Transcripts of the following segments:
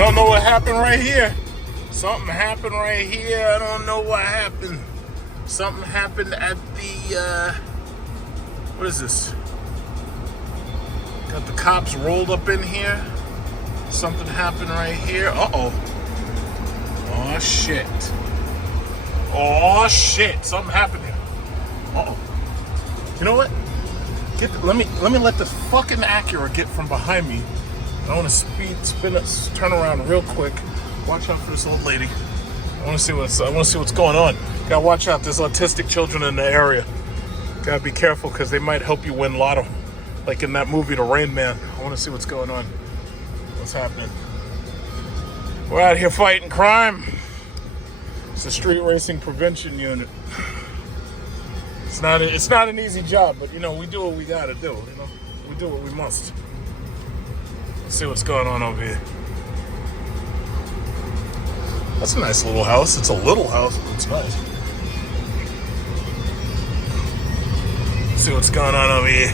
I don't know what happened right here. Something happened right here. I don't know what happened. Something happened at the, what is this? Got the cops rolled up in here. Something happened right here. Uh-oh. Oh, shit. Oh, shit. Something happened here. Uh-oh. You know what? Let me let this fucking Acura get from behind me. I want to turn around real quick. Watch out for this old lady. I want to see what's going on. Gotta watch out. There's autistic children in the area. Gotta be careful because they might help you win lotto, like in that movie, The Rain Man. I want to see what's going on. What's happening? We're out here fighting crime. It's the Street Racing Prevention Unit. It's not an easy job, but we do what we gotta do. We do what we must. Let's see what's going on over here. That's a nice little house. It's a little house, but it's nice. Let's see what's going on over here.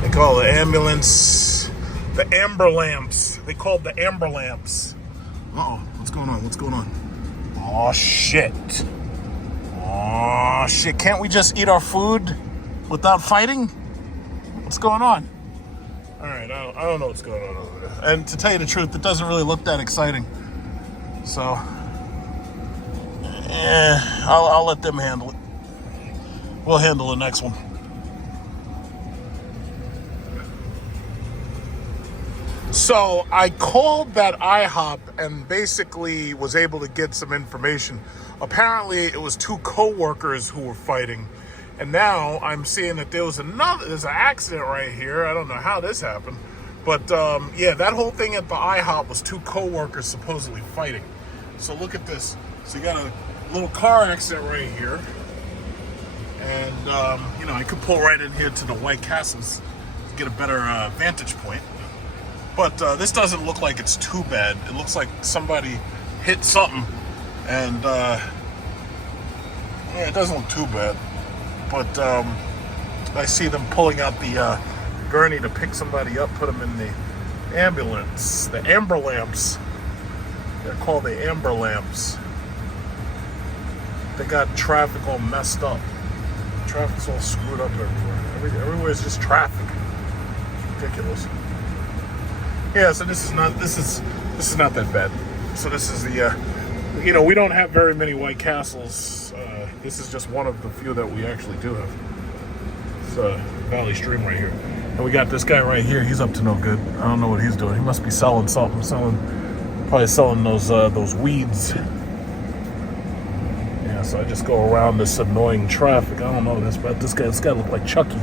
They call the ambulance the amber lamps. They called the amber lamps. Uh-oh, what's going on? What's going on? Oh, shit. Oh, shit. Can't we just eat our food without fighting? What's going on? All right, I don't know what's going on over there. And to tell you the truth, it doesn't really look that exciting. So, I'll let them handle it. We'll handle the next one. So I called that IHOP and basically was able to get some information. Apparently, it was two co-workers who were fighting. And now I'm seeing that there's an accident right here. I don't know how this happened. But that whole thing at the IHOP was two co-workers supposedly fighting. So look at this. So you got a little car accident right here. And, I could pull right in here to the White Castles to get a better vantage point. But this doesn't look like it's too bad. It looks like somebody hit something. And, it doesn't look too bad. But I see them pulling out the gurney to pick somebody up, put them in the ambulance. The amber lamps. They're called the amber lamps. They got traffic all messed up. Traffic's all screwed up everywhere. Everywhere's just traffic. It's ridiculous. Yeah, so this is not that bad. So this is the we don't have very many White Castles. This is just one of the few that we actually do have. It's Valley Stream right here. And we got this guy right here. He's up to no good. I don't know what he's doing. He must be selling something. Probably selling those weeds. Yeah, so I just go around this annoying traffic. I don't know this, but this guy looked like Chucky.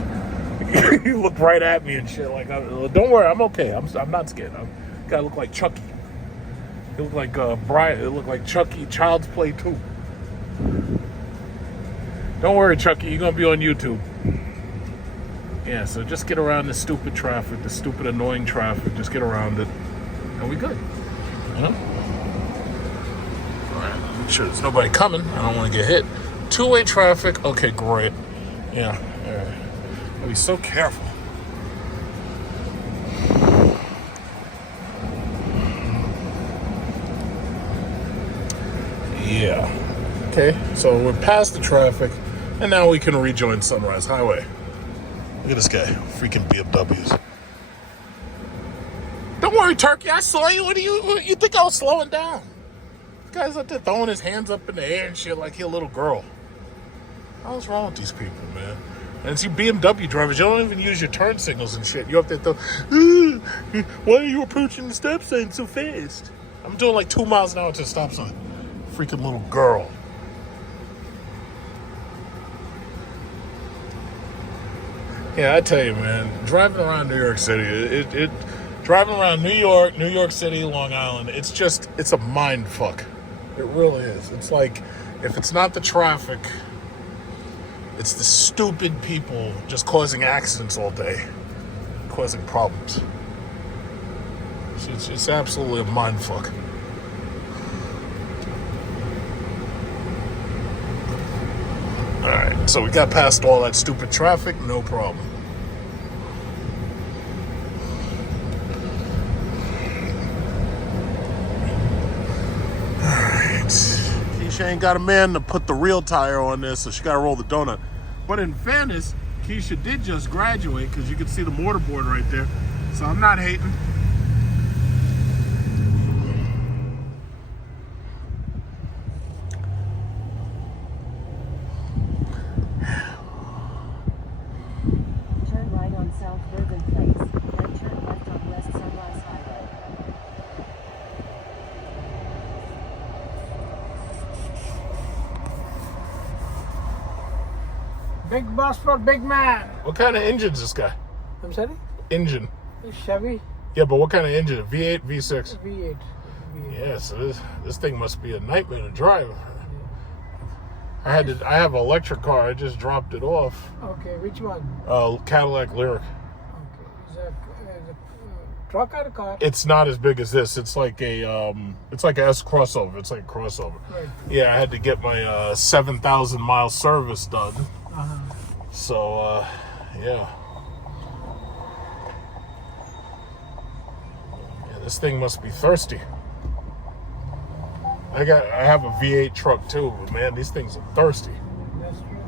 He looked right at me and shit. Like, don't worry, I'm okay. I'm not scared. Guy looked like Chucky. He looked like Brian. It looked like Chucky. Child's Play 2. Don't worry, Chucky. You're gonna be on YouTube. Yeah. So just get around this stupid traffic, this stupid annoying traffic. Just get around it, and we good. All right. Make sure there's nobody coming. I don't want to get hit. Two-way traffic. Okay, great. Yeah. All right. Be so careful. Yeah. Okay, so we're past the traffic, and now we can rejoin Sunrise Highway. Look at this guy, freaking BMWs. Don't worry, Turkey, I saw you. What do you think I was slowing down? This guy's up there throwing his hands up in the air and shit like he's a little girl. What's wrong with these people, man? And it's you BMW drivers, you don't even use your turn signals and shit. You're up there why are you approaching the stop sign so fast? I'm doing like 2 miles an hour to the stop sign. Freaking little girl. Yeah, I tell you, man, driving around New York City, driving around New York City, Long Island, it's a mind fuck. It really is. It's like, if it's not the traffic, it's the stupid people just causing accidents all day, causing problems. It's absolutely a mind fuck. All right, so we got past all that stupid traffic, no problem. she ain't got a man to put the real tire on this, so she got to roll the donut. But in fairness, Keisha did just graduate because you can see the mortarboard right there. So I'm not hating. Turn right on South Bourbon Place, then turn left on West Sunrise Highway. Big boss for big man. What kind of engine's this guy? I'm sorry? Engine. Chevy Yeah, but what kind of engine? V8, V6? V8. Yeah, so this thing must be a nightmare to drive. I have an electric car. I just dropped it off. Okay, which one? Cadillac Lyric. Okay, is a truck or a car? It's not as big as this. It's like a it's like a S crossover. It's like a crossover. Right. Yeah, I had to get my 7,000 mile service done. Uh-huh. So yeah. This thing must be thirsty. I have a V8 truck too, but man, these things are thirsty. That's true.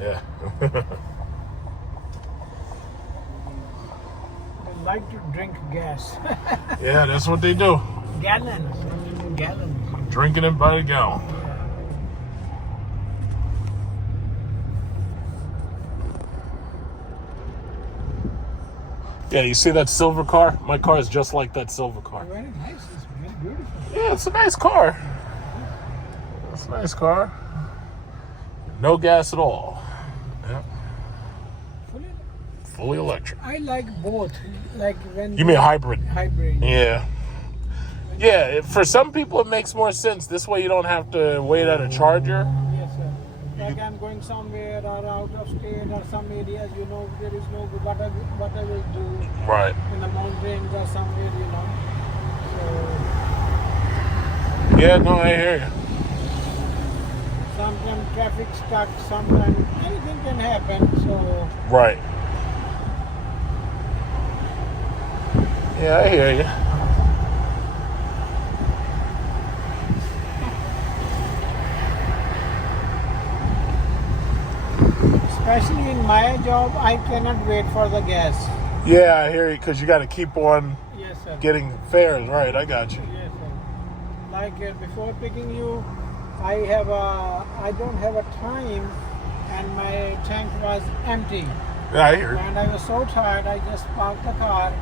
Yeah. They like to drink gas. Yeah, that's what they do. Gallons. Drinking it by the gallon. Yeah, you see that silver car? My car is just like that silver car. Very nice. It's very beautiful. Yeah, it's a nice car. It's a nice car. No gas at all. Yeah. Fully electric. I like both. Like when You mean hybrid? hybrid. Yeah. Yeah, for some people it makes more sense. This way you don't have to wait at a charger. Yes, sir. Like I'm going somewhere or out of state or some areas, there is no what I will do Right. in the mountains or somewhere, So Yeah, no, I hear you. sometimes traffic stuck, sometimes anything can happen. So Right. Yeah, I hear you. especially in my job, I cannot wait for the gas. Yeah, I hear you, because you got to keep on Yes, sir. getting fares. Right, I got you. Yes, sir. Like before picking you, I don't have a time, and my tank was empty. Yeah, I hear you. And I was so tired, I just parked the car,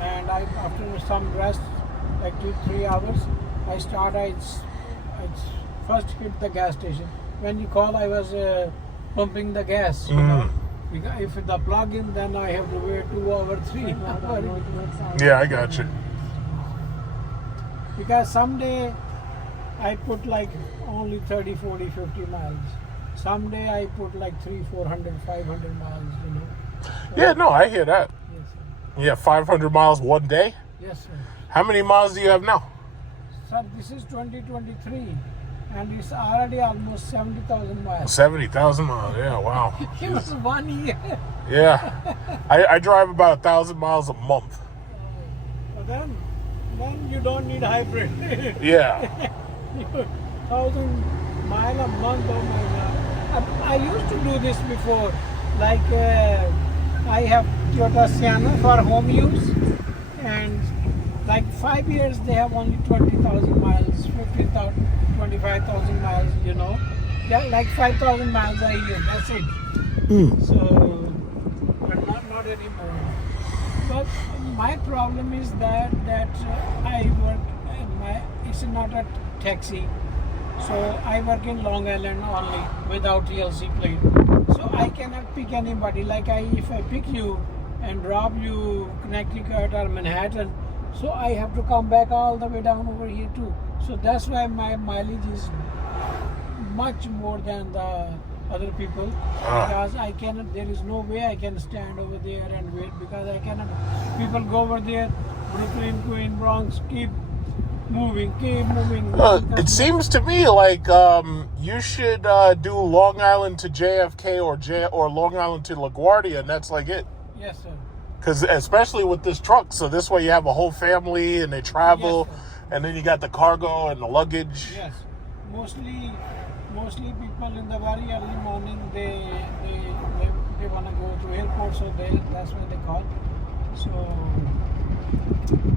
and after some rest, like 2-3 hours, I first hit the gas station. When you call, I was pumping the gas. Because if the plug in, then I have to wait 2 or 3 hours. Yeah, I got you. Because someday I put like only 30, 40, 50 miles. Someday I put like 300, 400, 500 miles, So, Yeah, no, I hear that. Yes, sir. Yeah, 500 miles one day? Yes, sir. How many miles do you have now? Sir, this is 2023, and it's already almost 70,000 miles. 70,000 miles. Yeah, wow. It was 1 year. Yeah. I drive about 1,000 miles a month. But then you don't need hybrid. Yeah. 1,000 mile a month, oh my God. I used to do this before. Like I have Toyota Sienna for home use, and like 5 years they have only 20,000 miles, 50,000, 25,000 miles, Yeah, like 5,000 miles a year, that's it. So, but not anymore. But my problem is that I work, it's not a taxi. So I work in Long Island only without TLC plate. So I cannot pick anybody. Like if I pick you and drop you Connecticut or Manhattan, so I have to come back all the way down over here too. So that's why my mileage is much more than the other people. Because I cannot, there is no way I can stand over there and wait, because I cannot. People go over there, Brooklyn, Queen, Bronx, keep moving. It seems to me like you should do Long Island to JFK or Long Island to LaGuardia, and that's like it. Yes, sir. Because especially with this truck, so this way you have a whole family and they travel, Yes, and then you got the cargo and the luggage. Yes. mostly people in the very early morning they want to go to airport, so that's why they call. So,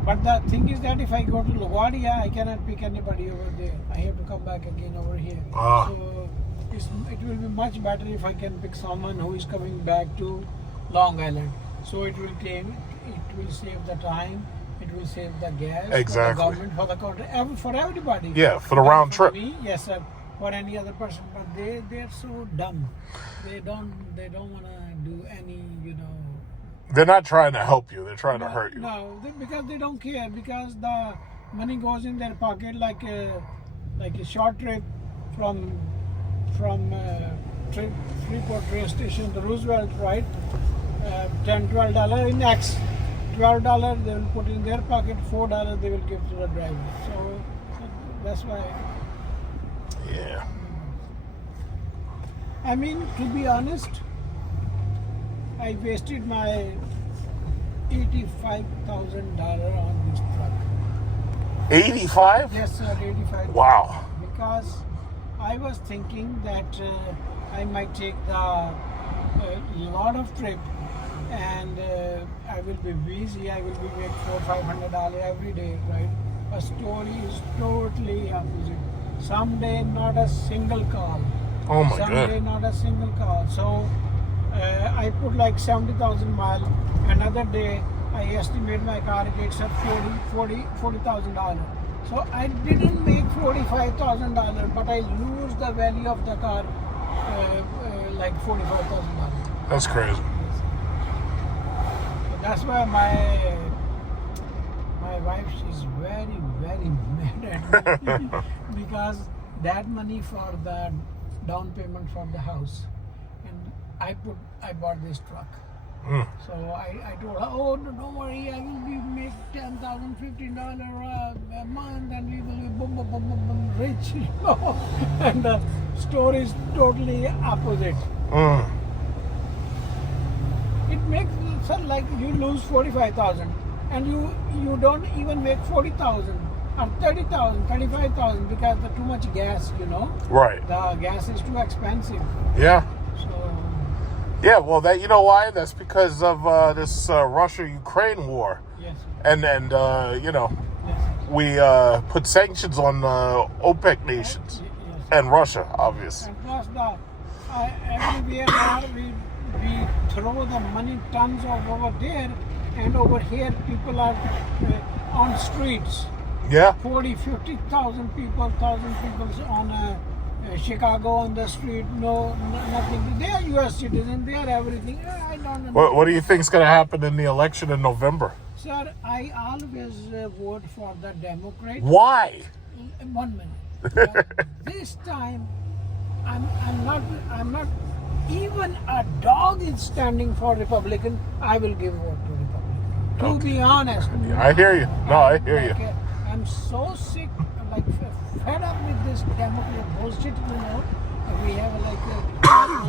but the thing is that if I go to LaGuardia, I cannot pick anybody over there. I have to come back again over here. So it will be much better if I can pick someone who is coming back to Long Island. So it will save the time. It will save the gas. Exactly. For the government, for the country, for everybody. Yeah, for the round trip. Me, yes, sir. For any other person, but they're so dumb. They don't want to do any, They're not trying to help you. They're trying to hurt you. No, because they don't care. Because the money goes in their pocket like a short trip from Freeport train station to Roosevelt, right? $10-12 in X. $12 they will put in their pocket. $4 they will give to the driver. So that's why. Yeah. I mean, to be honest, I wasted my $85,000 on this truck. 85? Yes, sir, 85. Wow. Because I was thinking that I might take the lot of trip, and I will be busy. I will be make $400-500 every day, right? A story is totally opposite. Someday not a single call. Oh my Someday God. not a single call. So I put like 70,000 miles. Another day I estimate my car gets at $40,000. So I didn't make $45,000, but I lose the value of the car like $45,000. That's crazy. So that's why my wife, she's very, very mad at me because that money for the down payment for the house, and I bought this truck. So I told her, oh, no, don't worry, I will make $10,000, $15 a month, and we will be boom, boom, boom, boom, boom, rich, And the story is totally opposite. It makes it like you lose 45,000, and you don't even make 40,000 or 30,000, 35,000 because the too much gas, Right. The gas is too expensive. Yeah. So. Yeah, well, that you know why? That's because of this Russia-Ukraine war. Yes. And Yes. we put sanctions on OPEC nations Yes. and Russia, obviously. And plus everywhere now we throw the money tons of over there, and over here people are on streets. Yeah. 40, 50,000 people, 1,000 people on Chicago on the street. Nothing. They are U.S. citizens. They are everything. I don't know. What do you think is going to happen in the election in November? Sir, I always vote for the Democrat. Why? 1 minute. This time, I'm not. Even a dog is standing for Republican. I will give vote to Republican. To be honest. I hear you. No, I hear you. I'm so sick, fed up with this Democrat bullshit. We have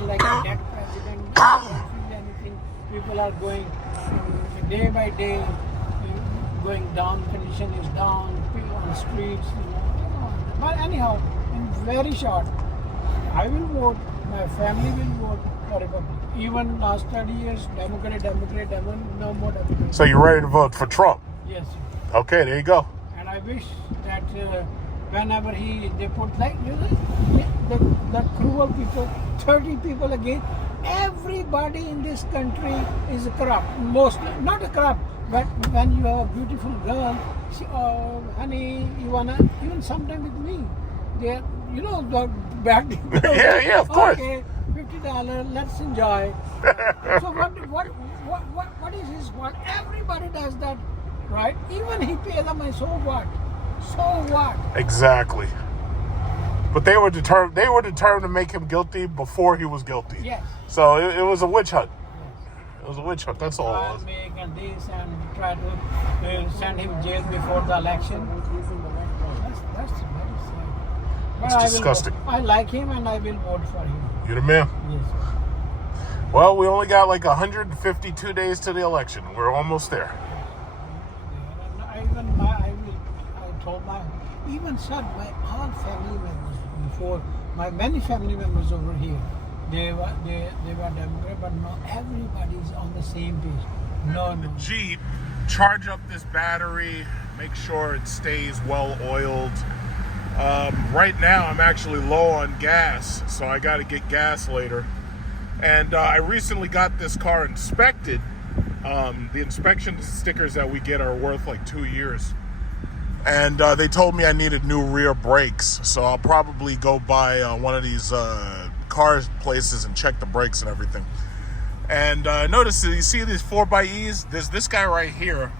like a dead president. Don't feel anything. People are going day by day, going down. Condition is down. People on the streets. But anyhow, in very short, I will vote. My family will vote for Republican. Even last 30 years, Democrat, no more Democrat. So you're ready to vote for Trump? Yes. Okay, there you go. And I wish that whenever they put the cruel people, 30 people again, everybody in this country is corrupt. Mostly, not corrupt, but when you have a beautiful girl, honey, you wanna, even sometimes with me, they're, the bad people. Yeah, of course. Okay, $50, let's enjoy. So what is his fault? Everybody does that, right? Even he pays them, so what? So what? Exactly. But they were determined. They were determined to make him guilty before he was guilty. Yes. So it was a witch hunt. Yes. It was a witch hunt. That's all it was. Make and this and try to send him jail before the election. That's very sad. But It's disgusting. I like him and I will vote for him. You're the man. Yes. Well, we only got like 152 days to the election. We're almost there. Even sir, my all family members, before. My many family members over here, they were Democrat, but not everybody's on the same page. No, The no. Jeep, charge up this battery, make sure it stays well oiled. Right now I'm actually low on gas, so I got to get gas later. And I recently got this car inspected. The inspection stickers that we get are worth like 2 years. And they told me I needed new rear brakes, so I'll probably go by one of these car places and check the brakes and everything. And notice that you see these 4xEs? There's this guy right here,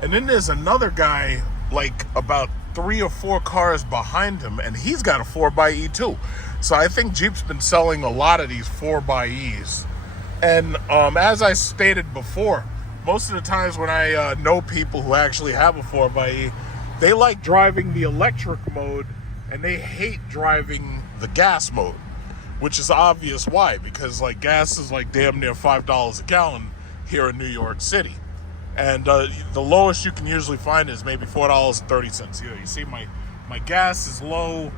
and then there's another guy like about 3 or 4 cars behind him, and he's got a 4xE too. So I think Jeep's been selling a lot of these 4xEs. And as I stated before, most of the times when I know people who actually have a 4xE, they like driving the electric mode and they hate driving the gas mode, which is obvious why, because like gas is like damn near $5 a gallon here in New York City. And the lowest you can usually find is maybe $4.30. You see my gas is low.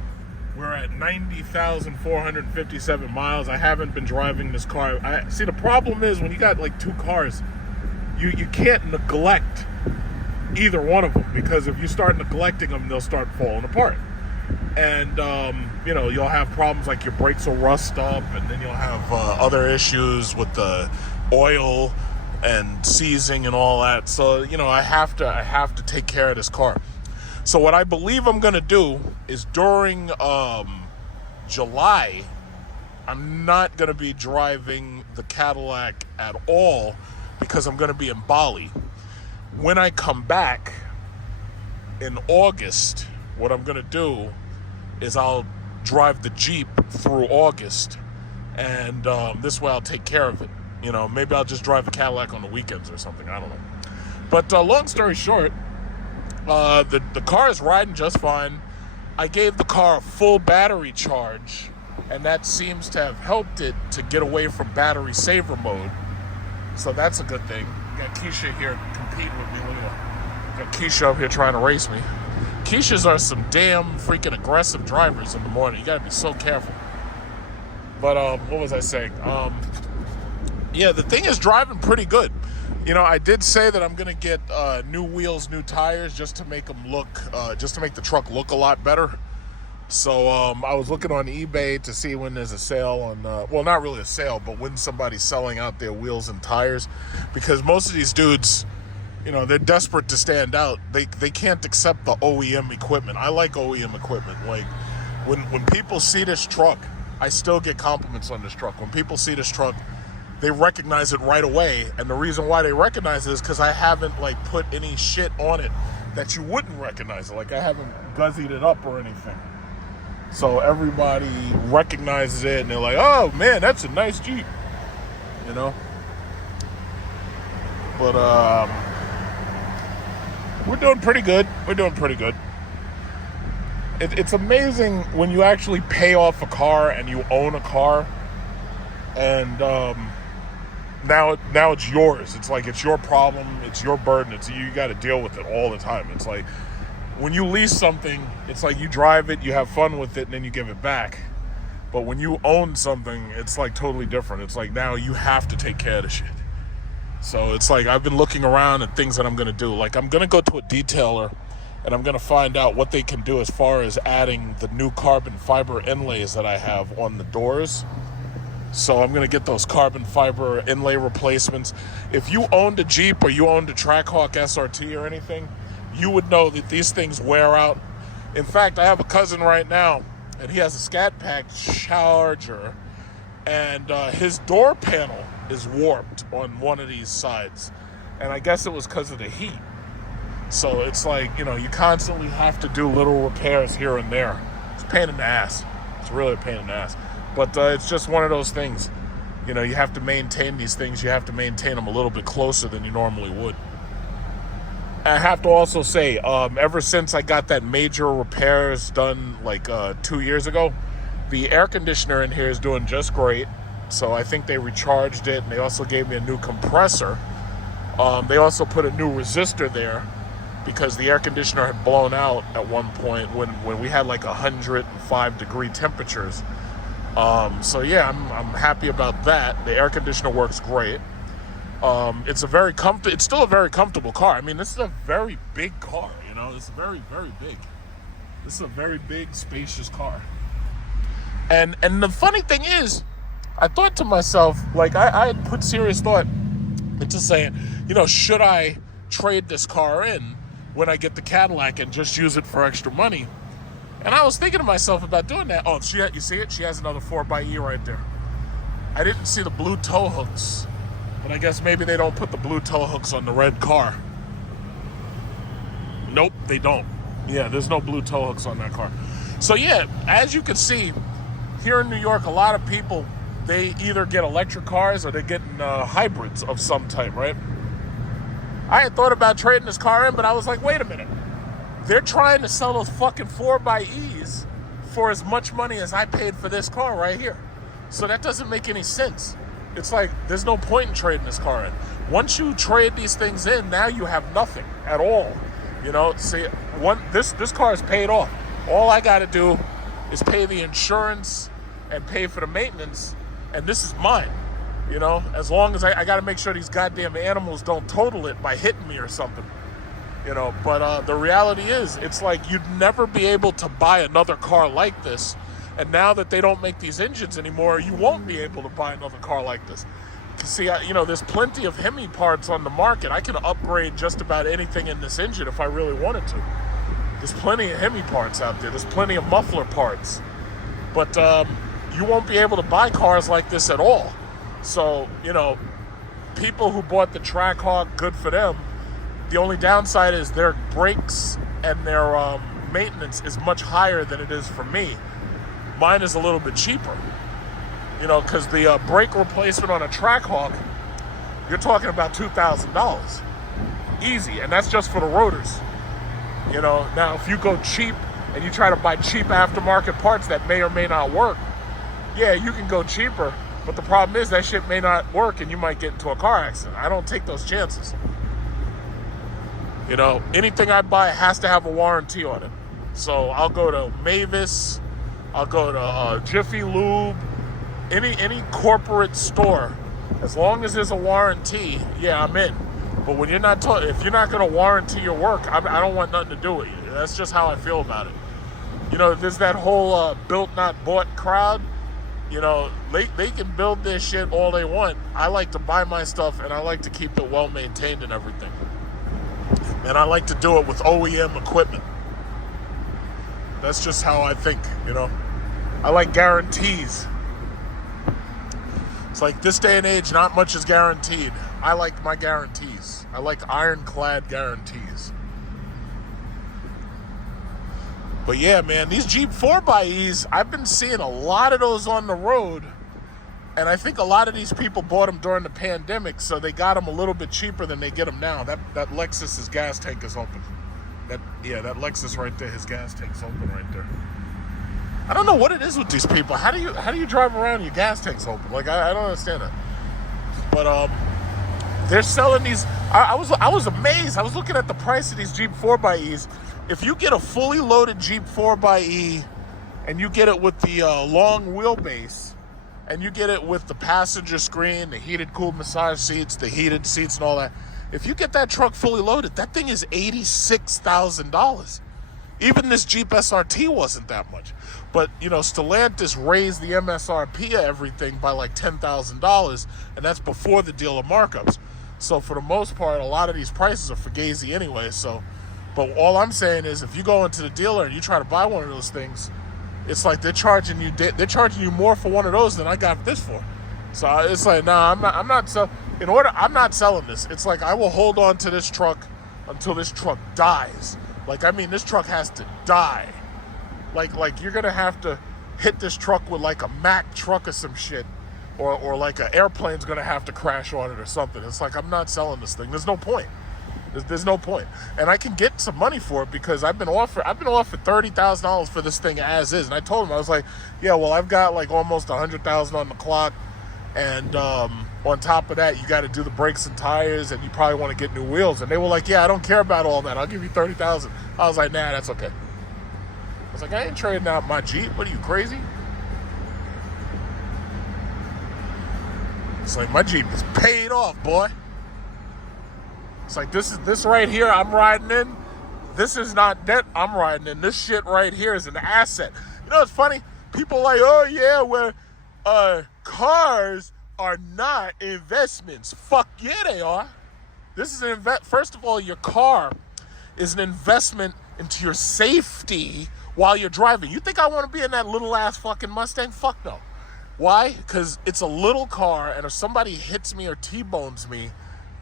We're at 90,457 miles. I haven't been driving this car. See, the problem is when you got like 2 cars, you can't neglect either one of them, because if you start neglecting them, they'll start falling apart. And you'll have problems like your brakes will rust up, and then you'll have other issues with the oil and seizing and all that. So I have to take care of this car. So what I believe I'm gonna do is during July, I'm not gonna be driving the Cadillac at all, because I'm gonna be in Bali. When I come back in August, what I'm gonna do is I'll drive the Jeep through August, and this way I'll take care of it. Maybe I'll just drive the Cadillac on the weekends or something. I don't know. But long story short, the car is riding just fine. I gave the car a full battery charge, and that seems to have helped it to get away from battery saver mode. So that's a good thing. Got Keisha here competing with me. Look at that. Got Keisha up here trying to race me. Keishas are some damn freaking aggressive drivers in the morning. You gotta be so careful. But what was I saying? Yeah, the thing is driving pretty good. I did say that I'm gonna get new wheels, new tires, just to make them look, just to make the truck look a lot better. So I was looking on eBay to see when there's a sale on, well, not really a sale, but when somebody's selling out their wheels and tires, because most of these dudes, they're desperate to stand out. They can't accept the OEM equipment. I like OEM equipment. Like when people see this truck, I still get compliments on this truck. When people see this truck, they recognize it right away, and the reason why they recognize it is because I haven't like put any shit on it that you wouldn't recognize it. Like I haven't guzzied it up or anything, so everybody recognizes it and they're like, "Oh man, that's a nice Jeep," But we're doing pretty good. It's amazing when you actually pay off a car and you own a car, and now it's yours. It's like it's your problem, it's your burden. You got to deal with it all the time. It's like when you lease something, it's like you drive it, you have fun with it, and then you give it back. But when you own something, it's like totally different. It's like now you have to take care of the shit. So it's like I've been looking around at things that I'm gonna do. Like I'm gonna go to a detailer and I'm gonna find out what they can do as far as adding the new carbon fiber inlays that I have on the doors. So I'm gonna get those carbon fiber inlay replacements. If you owned a Jeep or you owned a Trackhawk SRT or anything, you would know that these things wear out. In fact, I have a cousin right now, and he has a Scat Pack Charger, and his door panel is warped on one of these sides, and I guess it was because of the heat. So it's like, you constantly have to do little repairs here and there. It's a pain in the ass. It's really a pain in the ass. But it's just one of those things. You have to maintain these things. You have to maintain them a little bit closer than you normally would. I have to also say, ever since I got that major repairs done like 2 years ago, the air conditioner in here is doing just great. So I think they recharged it, and they also gave me a new compressor. They also put a new resistor there. because the air conditioner had blown out at one point when we had like 105-degree temperatures. So yeah, I'm happy about that. The air conditioner works great. It's still a very comfortable car. I mean, this is a very big car, you know. It's very, very big. This is a very big, spacious car. And the funny thing is, I thought to myself, like, I had put serious thought into saying, you know, should I trade this car in when I get the Cadillac and just use it for extra money? And I was thinking to myself about doing that. Oh, you see it? She has another 4xe right there. I didn't see the blue tow hooks, but I guess maybe they don't put the blue tow hooks on the red car. Nope, they don't. Yeah, there's no blue tow hooks on that car. So yeah, as you can see, here in New York, a lot of people, they either get electric cars or they're getting hybrids of some type, right? I had thought about trading this car in, but I was like, wait a minute. They're trying to sell those fucking 4xe for as much money as I paid for this car right here. So that doesn't make any sense. It's like, there's no point in trading this car in. Once you trade these things in, now you have nothing at all. You know, see, this car is paid off. All I got to do is pay the insurance and pay for the maintenance, and this is mine. You know, as long as I got to make sure these goddamn animals don't total it by hitting me or something. You know, but the reality is, it's like you'd never be able to buy another car like this. And now that they don't make these engines anymore, you won't be able to buy another car like this. See, you know, there's plenty of Hemi parts on the market. I can upgrade just about anything in this engine if I really wanted to. There's plenty of Hemi parts out there. There's plenty of muffler parts. But you won't be able to buy cars like this at all. So, you know, people who bought the Trackhawk, good for them. The only downside is their brakes and their maintenance is much higher than it is for me. Mine is a little bit cheaper. You know, because the brake replacement on a Trackhawk, you're talking about $2,000. Easy, and that's just for the rotors. You know, now if you go cheap and you try to buy cheap aftermarket parts that may or may not work, yeah, you can go cheaper, but the problem is that shit may not work and you might get into a car accident. I don't take those chances. You know, anything I buy has to have a warranty on it. So I'll go to Mavis, I'll go to Jiffy Lube, any corporate store. As long as there's a warranty, yeah, I'm in. But when you're not if you're not going to warranty your work, I don't want nothing to do with you. That's just how I feel about it. You know, there's that whole built not bought crowd. You know, they can build their shit all they want. I like to buy my stuff and I like to keep it well maintained and everything. And I like to do it with OEM equipment. That's just how I think, you know. I like guarantees. It's like this day and age, not much is guaranteed. I like my guarantees. I like ironclad guarantees. But yeah, man, these Jeep 4xEs, I've been seeing a lot of those on the road. And I think a lot of these people bought them during the pandemic, so they got them a little bit cheaper than they get them now. That Lexus's gas tank is open. That Lexus right there, his gas tank's open right there. I don't know what it is with these people. How do you drive around and your gas tank's open? Like I don't understand that. But they're selling these. I was amazed. I was looking at the price of these Jeep 4xEs. If you get a fully loaded Jeep 4xE and you get it with the long wheelbase, and you get it with the passenger screen, the heated, cooled massage seats, the heated seats and all that. If you get that truck fully loaded, that thing is $86,000. Even this Jeep SRT wasn't that much. But, you know, Stellantis raised the MSRP of everything by like $10,000, and that's before the dealer markups. So for the most part, a lot of these prices are fugazi anyway. So, but all I'm saying is if you go into the dealer and you try to buy one of those things, it's like they're charging you more for one of those than I got this for. So it's like, nah, I'm not selling this. It's like I will hold on to this truck until this truck dies. Like, I mean, this truck has to die. Like you're gonna have to hit this truck with like a Mack truck or some shit, or like an airplane's gonna have to crash on it or something. It's like I'm not selling this thing. There's no point. There's no point. And I can get some money for it because I've been offered $30,000 for this thing as is. And I told him, I was like, yeah, well, I've got like almost $100,000 on the clock, and On top of that, you got to do the brakes and tires, and you probably want to get new wheels. And they were like, yeah, I don't care about all that. I'll give you $30,000. I was like, nah, that's okay. I was like, I ain't trading out my Jeep. What are you, crazy? It's like, my Jeep is paid off, boy. It's like, this right here I'm riding in. This is not debt I'm riding in. This shit right here is an asset. You know what's funny? People are like, oh yeah, well, cars are not investments. Fuck yeah, they are. This is first of all, your car is an investment into your safety while you're driving. You think I want to be in that little ass fucking Mustang? Fuck no. Why? Because it's a little car, and if somebody hits me or T-bones me,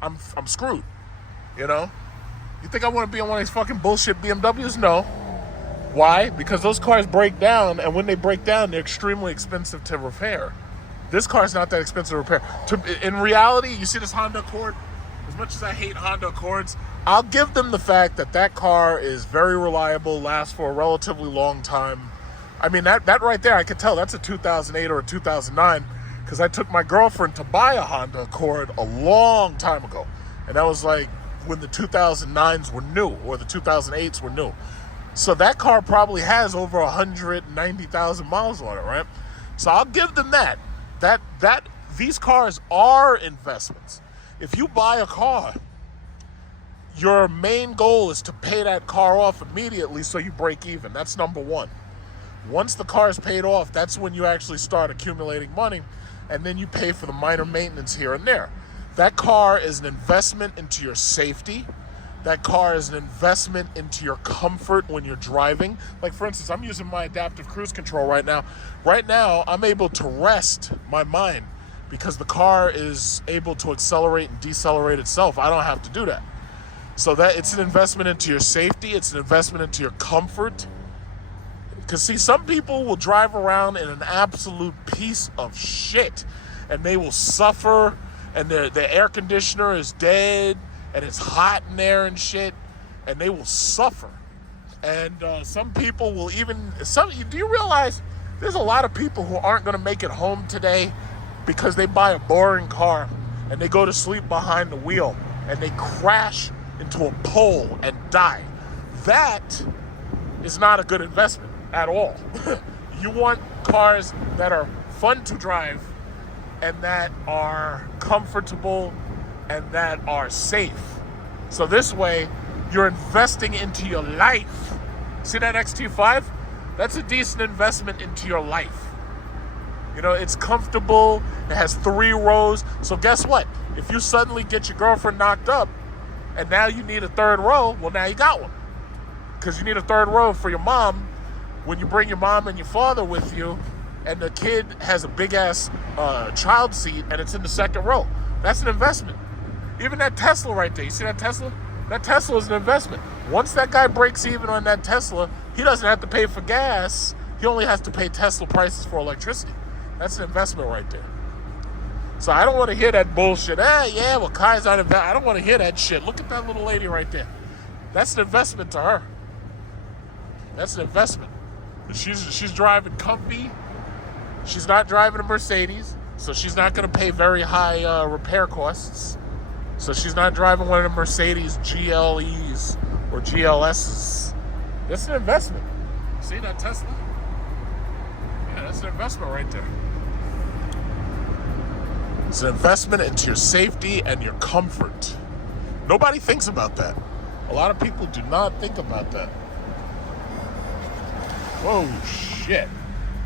I'm screwed. You know? You think I want to be on one of these fucking bullshit BMWs? No. Why? Because those cars break down, and when they break down, they're extremely expensive to repair. This car's not that expensive to repair. In reality, you see this Honda Accord? As much as I hate Honda Accords, I'll give them the fact that that car is very reliable, lasts for a relatively long time. I mean, that right there, I could tell that's a 2008 or a 2009, because I took my girlfriend to buy a Honda Accord a long time ago. And that was like when the 2009s were new, or the 2008s were new. So that car probably has over 190,000 miles on it, right? So I'll give them that these cars are investments. If you buy a car, your main goal is to pay that car off immediately so you break even. That's number one. Once the car is paid off, that's when you actually start accumulating money, and then you pay for the minor maintenance here and there. That car is an investment into your safety. That car is an investment into your comfort when you're driving. Like, for instance, I'm using my adaptive cruise control right now. Right now, I'm able to rest my mind because the car is able to accelerate and decelerate itself. I don't have to do that. So that it's an investment into your safety. It's an investment into your comfort. Because, see, some people will drive around in an absolute piece of shit, and they will suffer, and the air conditioner is dead, and it's hot in there and shit, and they will suffer. And some people will even... do you realize there's a lot of people who aren't going to make it home today because they buy a boring car, and they go to sleep behind the wheel, and they crash into a pole and die. That is not a good investment at all. You want cars that are fun to drive, and that are comfortable, and that are safe. So this way, you're investing into your life. See that XT5? That's a decent investment into your life. You know, it's comfortable, it has 3 rows. So guess what? If you suddenly get your girlfriend knocked up, and now you need a 3rd row, well, now you got one. Because you need a 3rd row for your mom when you bring your mom and your father with you, and the kid has a big-ass child seat, and it's in the 2nd row. That's an investment. Even that Tesla right there, you see that Tesla? That Tesla is an investment. Once that guy breaks even on that Tesla, he doesn't have to pay for gas. He only has to pay Tesla prices for electricity. That's an investment right there. So I don't want to hear that bullshit. Yeah, well, cars aren't investment. I don't want to hear that shit. Look at that little lady right there. That's an investment to her. That's an investment. She's driving comfy. She's not driving a Mercedes, so she's not going to pay very high repair costs. So she's not driving one of the Mercedes GLEs or GLSs. That's an investment. See that Tesla? Yeah, that's an investment right there. It's an investment into your safety and your comfort. Nobody thinks about that. A lot of people do not think about that. Whoa, shit.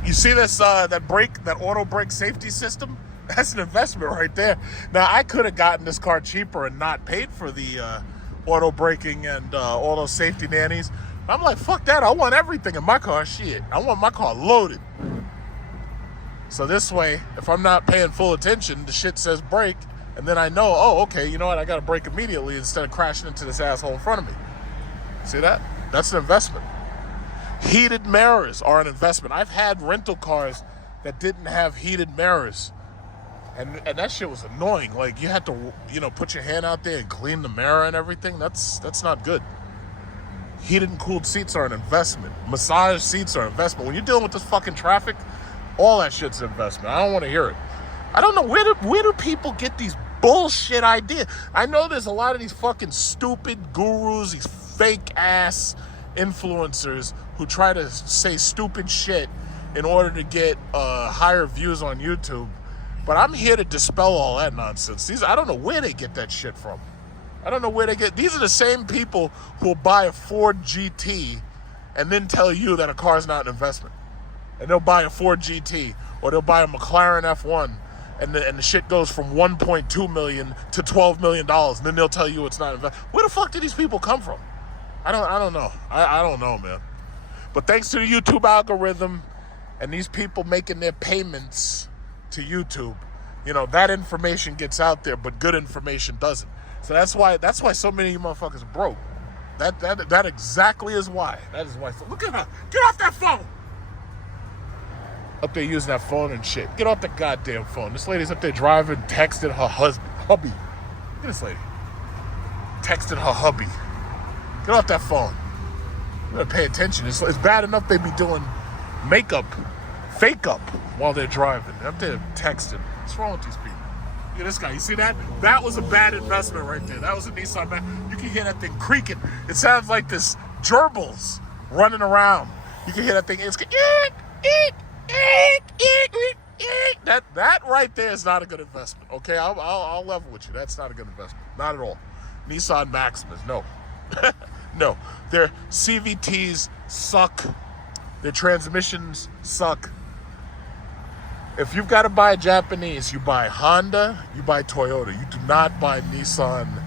You see this, that auto brake safety system? That's an investment right there. Now, I could have gotten this car cheaper and not paid for the auto braking and all those safety nannies. I'm like, fuck that. I want everything in my car. Shit. I want my car loaded. So this way, if I'm not paying full attention, the shit says brake, and then I know, oh, okay, you know what? I got to brake immediately instead of crashing into this asshole in front of me. See that? That's an investment. Heated mirrors are an investment. I've had rental cars that didn't have heated mirrors. And that shit was annoying. Like, you had to, put your hand out there and clean the mirror and everything. That's not good. Heated and cooled seats are an investment. Massage seats are an investment. When you're dealing with this fucking traffic, all that shit's an investment. I don't want to hear it. I don't know where do people get these bullshit ideas. I know there's a lot of these fucking stupid gurus, these fake ass influencers who try to say stupid shit in order to get higher views on YouTube. But I'm here to dispel all that nonsense. I don't know where they get that shit from. I don't know where they get. These are the same people who will buy a Ford GT and then tell you that a car is not an investment. And they'll buy a Ford GT or they'll buy a McLaren F1 and the shit goes from $1.2 million to $12 million, and then they'll tell you it's not investment. Where the fuck did these people come from? I don't know. I don't know, man. But thanks to the YouTube algorithm and these people making their payments to YouTube, you know, that information gets out there, but good information doesn't. So that's why so many of you motherfuckers are broke. That exactly is why. That is why. So look at her. Get off that phone. Up there using that phone and shit. Get off the goddamn phone. This lady's up there driving, texting her hubby. Look at this lady. Texting her hubby. Get off that phone. You gotta pay attention. It's bad enough they be doing makeup, fake up while they're driving. Up there texting. What's wrong with these people? Look at this guy. You see that? That was a bad investment right there. That was a Nissan man. You can hear that thing creaking. It sounds like this gerbils running around. You can hear that thing. It's that right there is not a good investment. Okay, I'll level with you. That's not a good investment. Not at all. Nissan Maximas, no. No. Their CVTs suck. Their transmissions suck. If you've got to buy Japanese, you buy Honda, you buy Toyota. You do not buy Nissan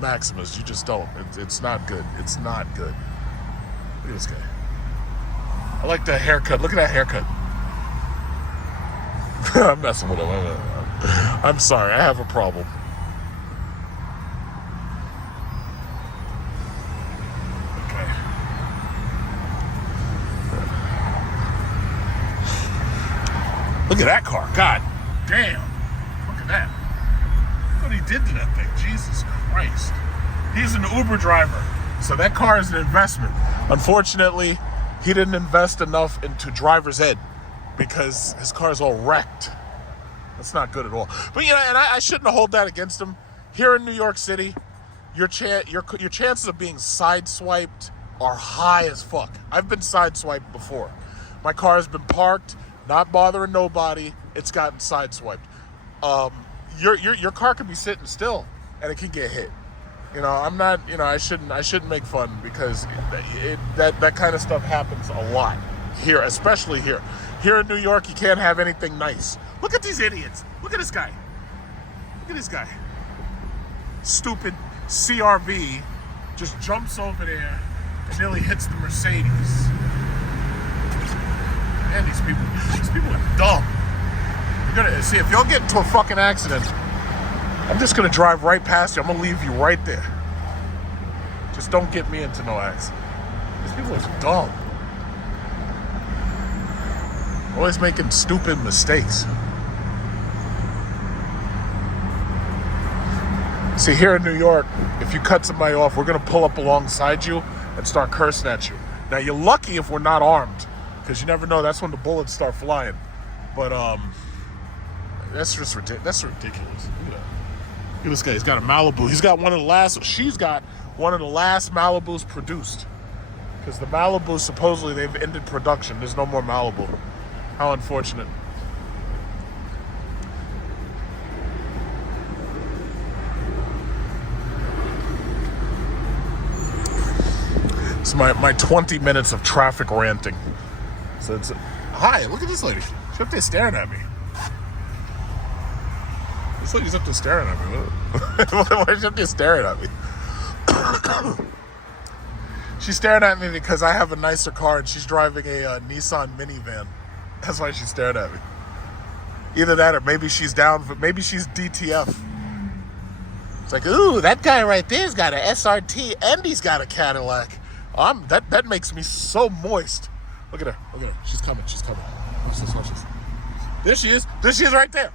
Maximas. You just don't. It's not good. It's not good. Look at this guy. I like that haircut. Look at that haircut. I'm messing with him. I'm sorry. I have a problem. Okay. Look at that car. God damn. Look at that. Look what he did to that thing. Jesus Christ. He's an Uber driver. So that car is an investment. Unfortunately, he didn't invest enough into driver's ed, because his car's all wrecked. That's not good at all. But you know, and I shouldn't hold that against him. Here in New York City, your chances of being sideswiped are high as fuck. I've been sideswiped before. My car has been parked, not bothering nobody. It's gotten sideswiped. Your car could be sitting still and it can get hit. You know, I'm not. You know, I shouldn't make fun, because that kind of stuff happens a lot here, especially here. Here in New York, you can't have anything nice. Look at these idiots. Look at this guy. Look at this guy. Stupid CRV just jumps over there and nearly hits the Mercedes. Man, these people are dumb. You're gonna see, if y'all get into a fucking accident, I'm just gonna drive right past you. I'm gonna leave you right there. Just don't get me into no accident. These people are dumb. Always making stupid mistakes. See, here in New York, if you cut somebody off, we're gonna pull up alongside you and start cursing at you. Now, you're lucky if we're not armed, because you never know. That's when the bullets start flying. But that's just ridiculous. That's ridiculous. Look at this guy. He's got a Malibu. She's got one of the last Malibus produced, because the Malibu, supposedly they've ended production. There's no more Malibu. How unfortunate. It's my 20 minutes of traffic ranting. So it's hi, look at this lady. She's up there staring at me. This lady's up there staring at me. Why is she up there staring at me? She's staring at me because I have a nicer car and she's driving a Nissan minivan. That's why she's staring at me. Either that, or maybe she's down for, maybe she's DTF. It's like, ooh, that guy right there's got an SRT and he's got a Cadillac. That makes me so moist. Look at her. Look at her. She's coming. She's coming. Watch this. Watch this. There she is. There she is right there.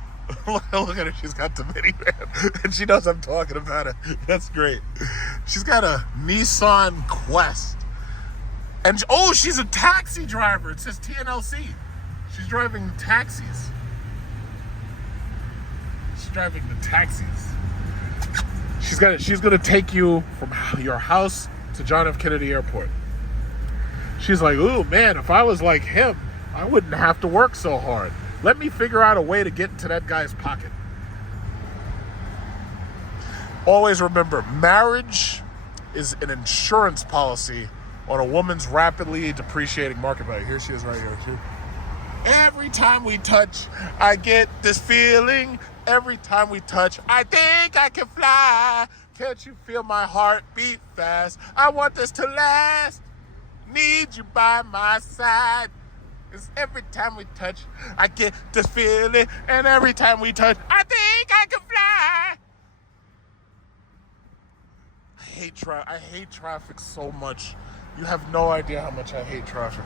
Look at her. She's got the minivan. And she knows I'm talking about it. That's great. She's got a Nissan Quest. And, oh, she's a taxi driver. It says TNLC. She's driving taxis. driving the taxis. She's gonna take you from your house to John F. Kennedy Airport. She's like, ooh, man, if I was like him, I wouldn't have to work so hard. Let me figure out a way to get into that guy's pocket. Always remember, marriage is an insurance policy on a woman's rapidly depreciating market value. Here she is right here. Every time we touch, I get this feeling. Every time we touch, I think I can fly. Can't you feel my heart beat fast? I want this to last. Need you by my side. 'Cause every time we touch, I get this feeling. And every time we touch, I think I can fly. I hate traffic so much. You have no idea how much I hate traffic.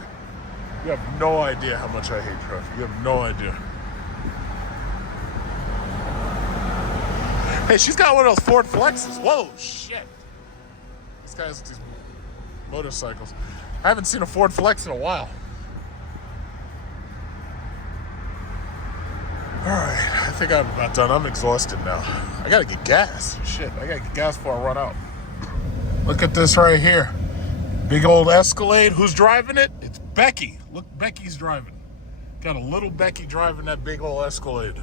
You have no idea how much I hate traffic. You have no idea. Hey, she's got one of those Ford Flexes. Whoa, shit. This guy's these motorcycles. I haven't seen a Ford Flex in a while. Alright, I think I'm about done. I'm exhausted now. I gotta get gas. Shit, I gotta get gas before I run out. Look at this right here. Big old Escalade. Who's driving it? It's Becky. Look, Becky's driving. Got a little Becky driving that big old Escalade.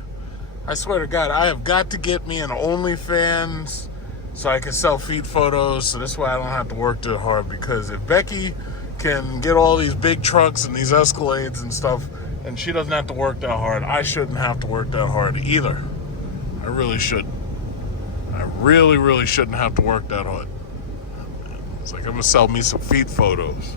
I swear to God, I have got to get me an OnlyFans so I can sell feed photos. So this way I don't have to work too hard. Because if Becky can get all these big trucks and these Escalades and stuff, and she doesn't have to work that hard, I shouldn't have to work that hard either. I really should. I really, really shouldn't have to work that hard. It's like I'm gonna sell me some feet photos.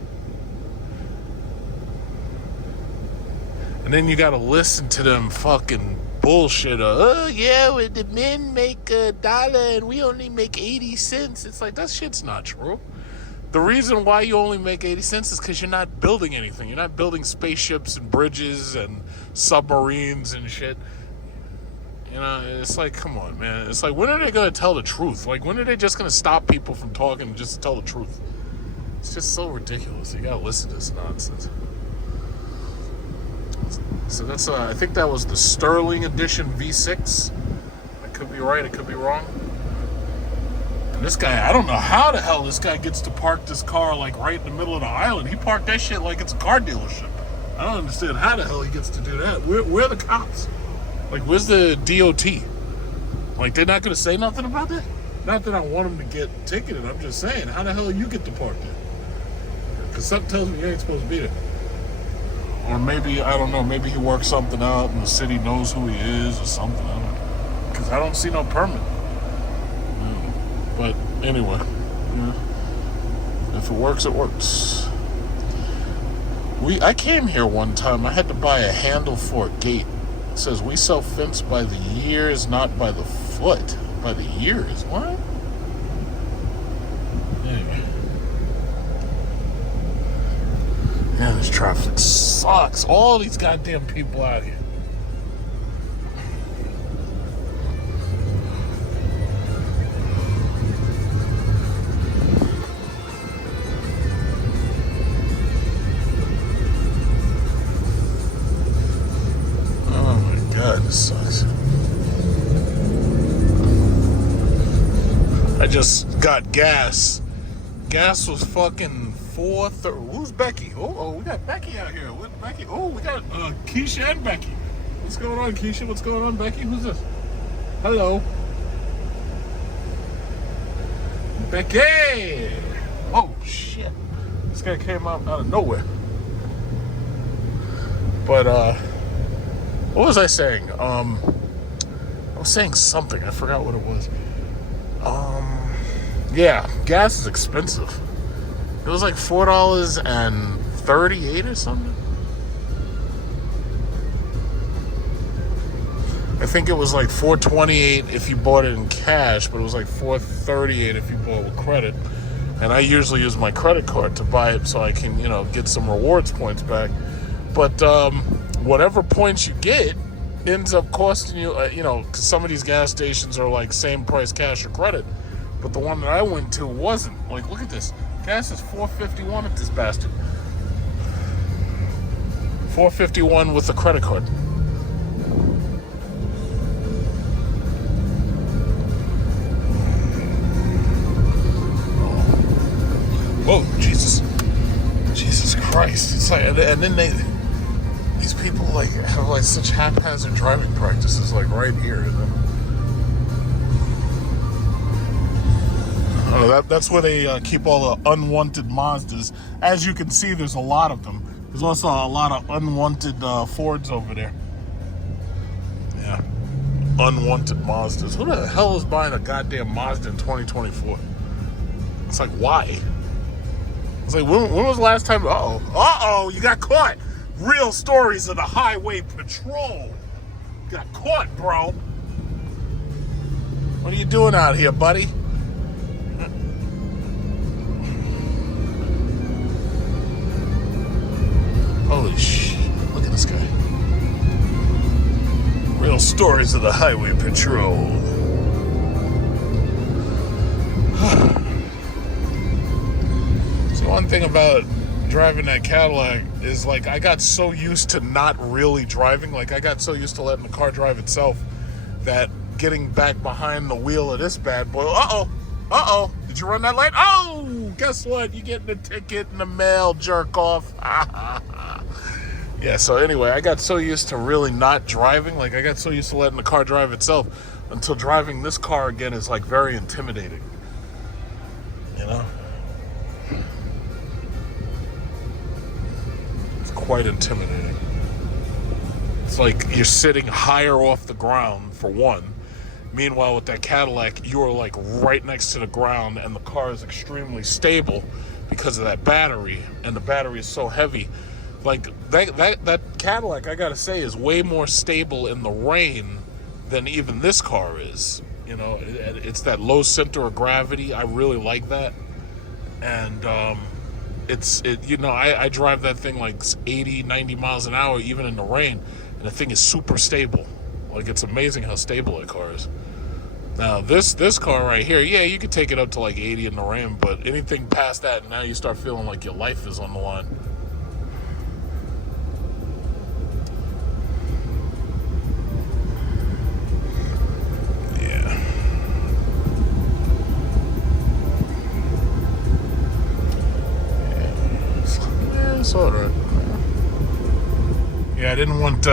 And then you gotta listen to them fucking bullshit. Oh yeah, well, the men make $1 and we only make 80 cents. It's like, that shit's not true. The reason why you only make 80 cents is because you're not building anything. You're not building spaceships and bridges and submarines and shit. You know, it's like, come on, man. It's like, when are they going to tell the truth? Like, when are they just going to stop people from talking just to tell the truth? It's just so ridiculous. You got to listen to this nonsense. So that's, I think that was the Sterling Edition V6. I could be right, I could be wrong. And this guy, I don't know how the hell this guy gets to park this car, like, right in the middle of the island. He parked that shit like it's a car dealership. I don't understand how the hell he gets to do that. Where are the cops? Like, where's the DOT? Like, they're not going to say nothing about that? Not that I want him to get ticketed. I'm just saying, how the hell you get to park there? Because something tells me you ain't supposed to be there. Or maybe, I don't know, maybe he works something out and the city knows who he is or something. I don't know. Because I don't see no permit. But anyway, if it works, it works. I came here one time. I had to buy a handle for a gate. It says, we sell fence by the years, not by the foot. By the years? What? Anyway. Yeah, this traffic sucks. All these goddamn people out here. God, this sucks. I just got gas. Gas was fucking $4.30. Who's Becky? Oh, we got Becky out here. What Becky? Oh, we got Keisha and Becky. What's going on, Keisha? What's going on, Becky? Who's this? Hello. Becky! Oh, shit. This guy came out of nowhere. But, what was I saying? I was saying something. I forgot what it was. Yeah, gas is expensive. It was like $4.38 or something. I think it was like $4.28 if you bought it in cash, but it was like $4.38 if you bought it with credit. And I usually use my credit card to buy it so I can, get some rewards points back. But whatever points you get ends up costing you, because some of these gas stations are like same price cash or credit. But the one that I went to wasn't. Like, look at this. Gas is $4.51 at this bastard. $4.51 with a credit card. Whoa, Jesus. Jesus Christ. It's like, and then these people like have like such haphazard driving practices like right here. Oh, that's where they keep all the unwanted Mazdas. As you can see, there's a lot of them. There's also a lot of unwanted Fords over there. Yeah. Unwanted Mazdas. Who the hell is buying a goddamn Mazda in 2024? It's like, why? It's like, when was the last time? Uh-oh, you got caught. Real stories of the highway patrol. Got caught, bro. What are you doing out here, buddy? Holy shit. Look at this guy. Real stories of the highway patrol. So one thing about driving that Cadillac is like I got so used to not really driving. Like I got so used to letting the car drive itself that getting back behind the wheel of this bad boy. Uh-oh. Did you run that light? Oh, guess what? You getting a ticket in the mail, jerk off. Yeah, so anyway, I got so used to really not driving. Like I got so used to letting the car drive itself until driving this car again is like very intimidating. You know? It's quite intimidating. It's like you're sitting higher off the ground for one. Meanwhile, with that Cadillac, you're like right next to the ground and the car is extremely stable because of that battery, and the battery is so heavy. Like that Cadillac, I gotta say, is way more stable in the rain than even this car is. You know, it's that low center of gravity. I really like that. And I drive that thing like 80, 90 miles an hour even in the rain, and the thing is super stable. Like, it's amazing how stable that car is. Now, this car right here, yeah, you could take it up to like 80 in the rain, but anything past that, now you start feeling like your life is on the line. Yeah. It's all right. Yeah, I didn't want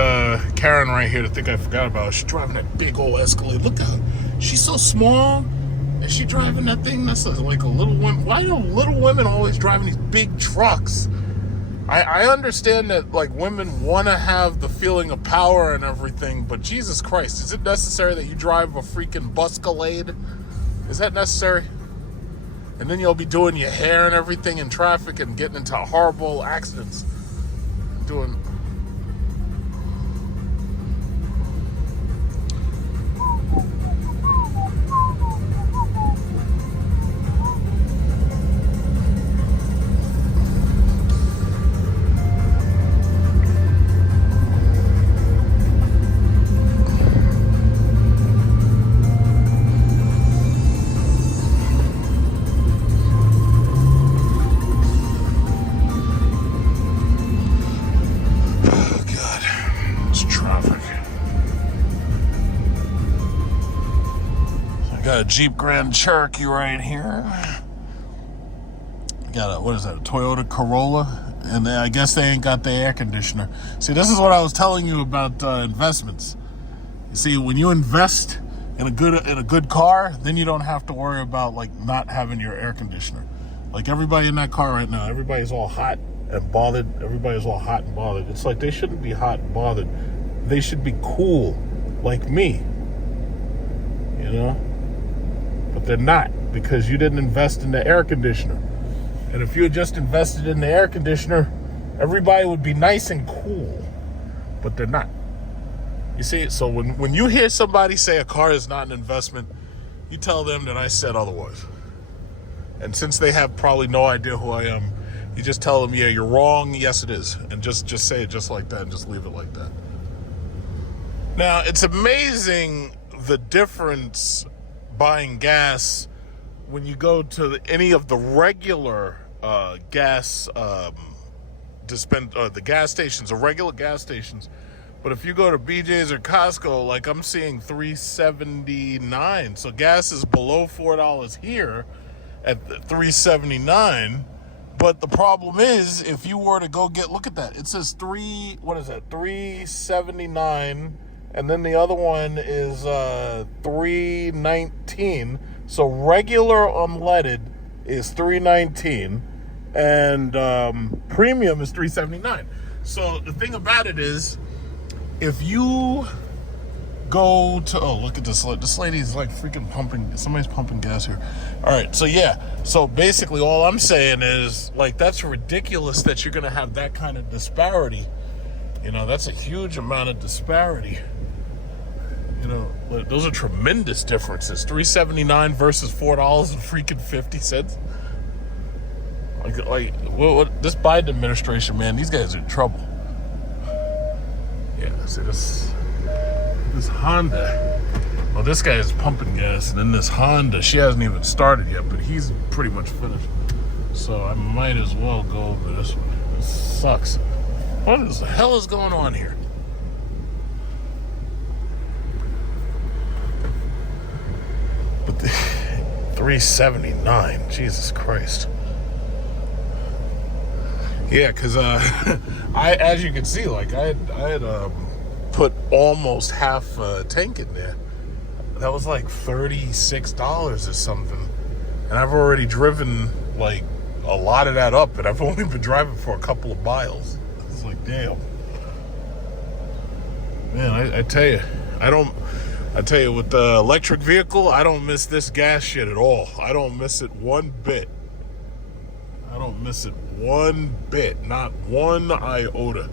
Karen right here to think I forgot about her. She's driving that big old Escalade. Look at her. She's so small. And she driving that thing that's like a little woman. Why are little women always driving these big trucks? I understand that like women want to have the feeling of power and everything, but Jesus Christ, is it necessary that you drive a freaking Buscalade? Is that necessary? And then you'll be doing your hair and everything in traffic and getting into horrible accidents. Doing... Got a Jeep Grand Cherokee right here. Got a Toyota Corolla, and I guess they ain't got the air conditioner. See, this is what I was telling you about investments. You see, when you invest in a good car, then you don't have to worry about like not having your air conditioner. Like everybody in that car right now, everybody's all hot and bothered. Everybody's all hot and bothered. It's like they shouldn't be hot and bothered. They should be cool, like me. You know? But they're not, because you didn't invest in the air conditioner. And if you had just invested in the air conditioner, everybody would be nice and cool. But they're not. You see, so when you hear somebody say a car is not an investment, you tell them that I said otherwise. And since they have probably no idea who I am, you just tell them, yeah, you're wrong, yes it is. And just say it just like that and just leave it like that. Now, it's amazing the difference buying gas when you go to any of the regular gas the gas stations, the regular gas stations. But if you go to BJ's or Costco, like I'm seeing $3.79. So gas is below $4 here at $3.79. But the problem is, if you were to go look at that. It says 379, and then the other one is 319. So regular unleaded is 319, and premium is 379. So the thing about it is, if you go to, oh, look at this lady's like freaking pumping, somebody's pumping gas here. All right, so yeah, so basically all I'm saying is, like, that's ridiculous that you're gonna have that kind of disparity. You know, that's a huge amount of disparity. You know, those are tremendous differences. $3.79 versus $4.50. Like what this Biden administration, man, these guys are in trouble. Yeah, see this Honda. Well, this guy is pumping gas, and then this Honda, she hasn't even started yet, but he's pretty much finished. So I might as well go over this one. This sucks. What the hell is going on here? But the $3.79, Jesus Christ. Yeah, because as you can see, like I had put almost half a tank in there. That was like $36 or something, and I've already driven like a lot of that up, and I've only been driving for a couple of miles. It's like, damn, man. I tell you, with the electric vehicle, I don't miss this gas shit at all. I don't miss it one bit. Not one iota.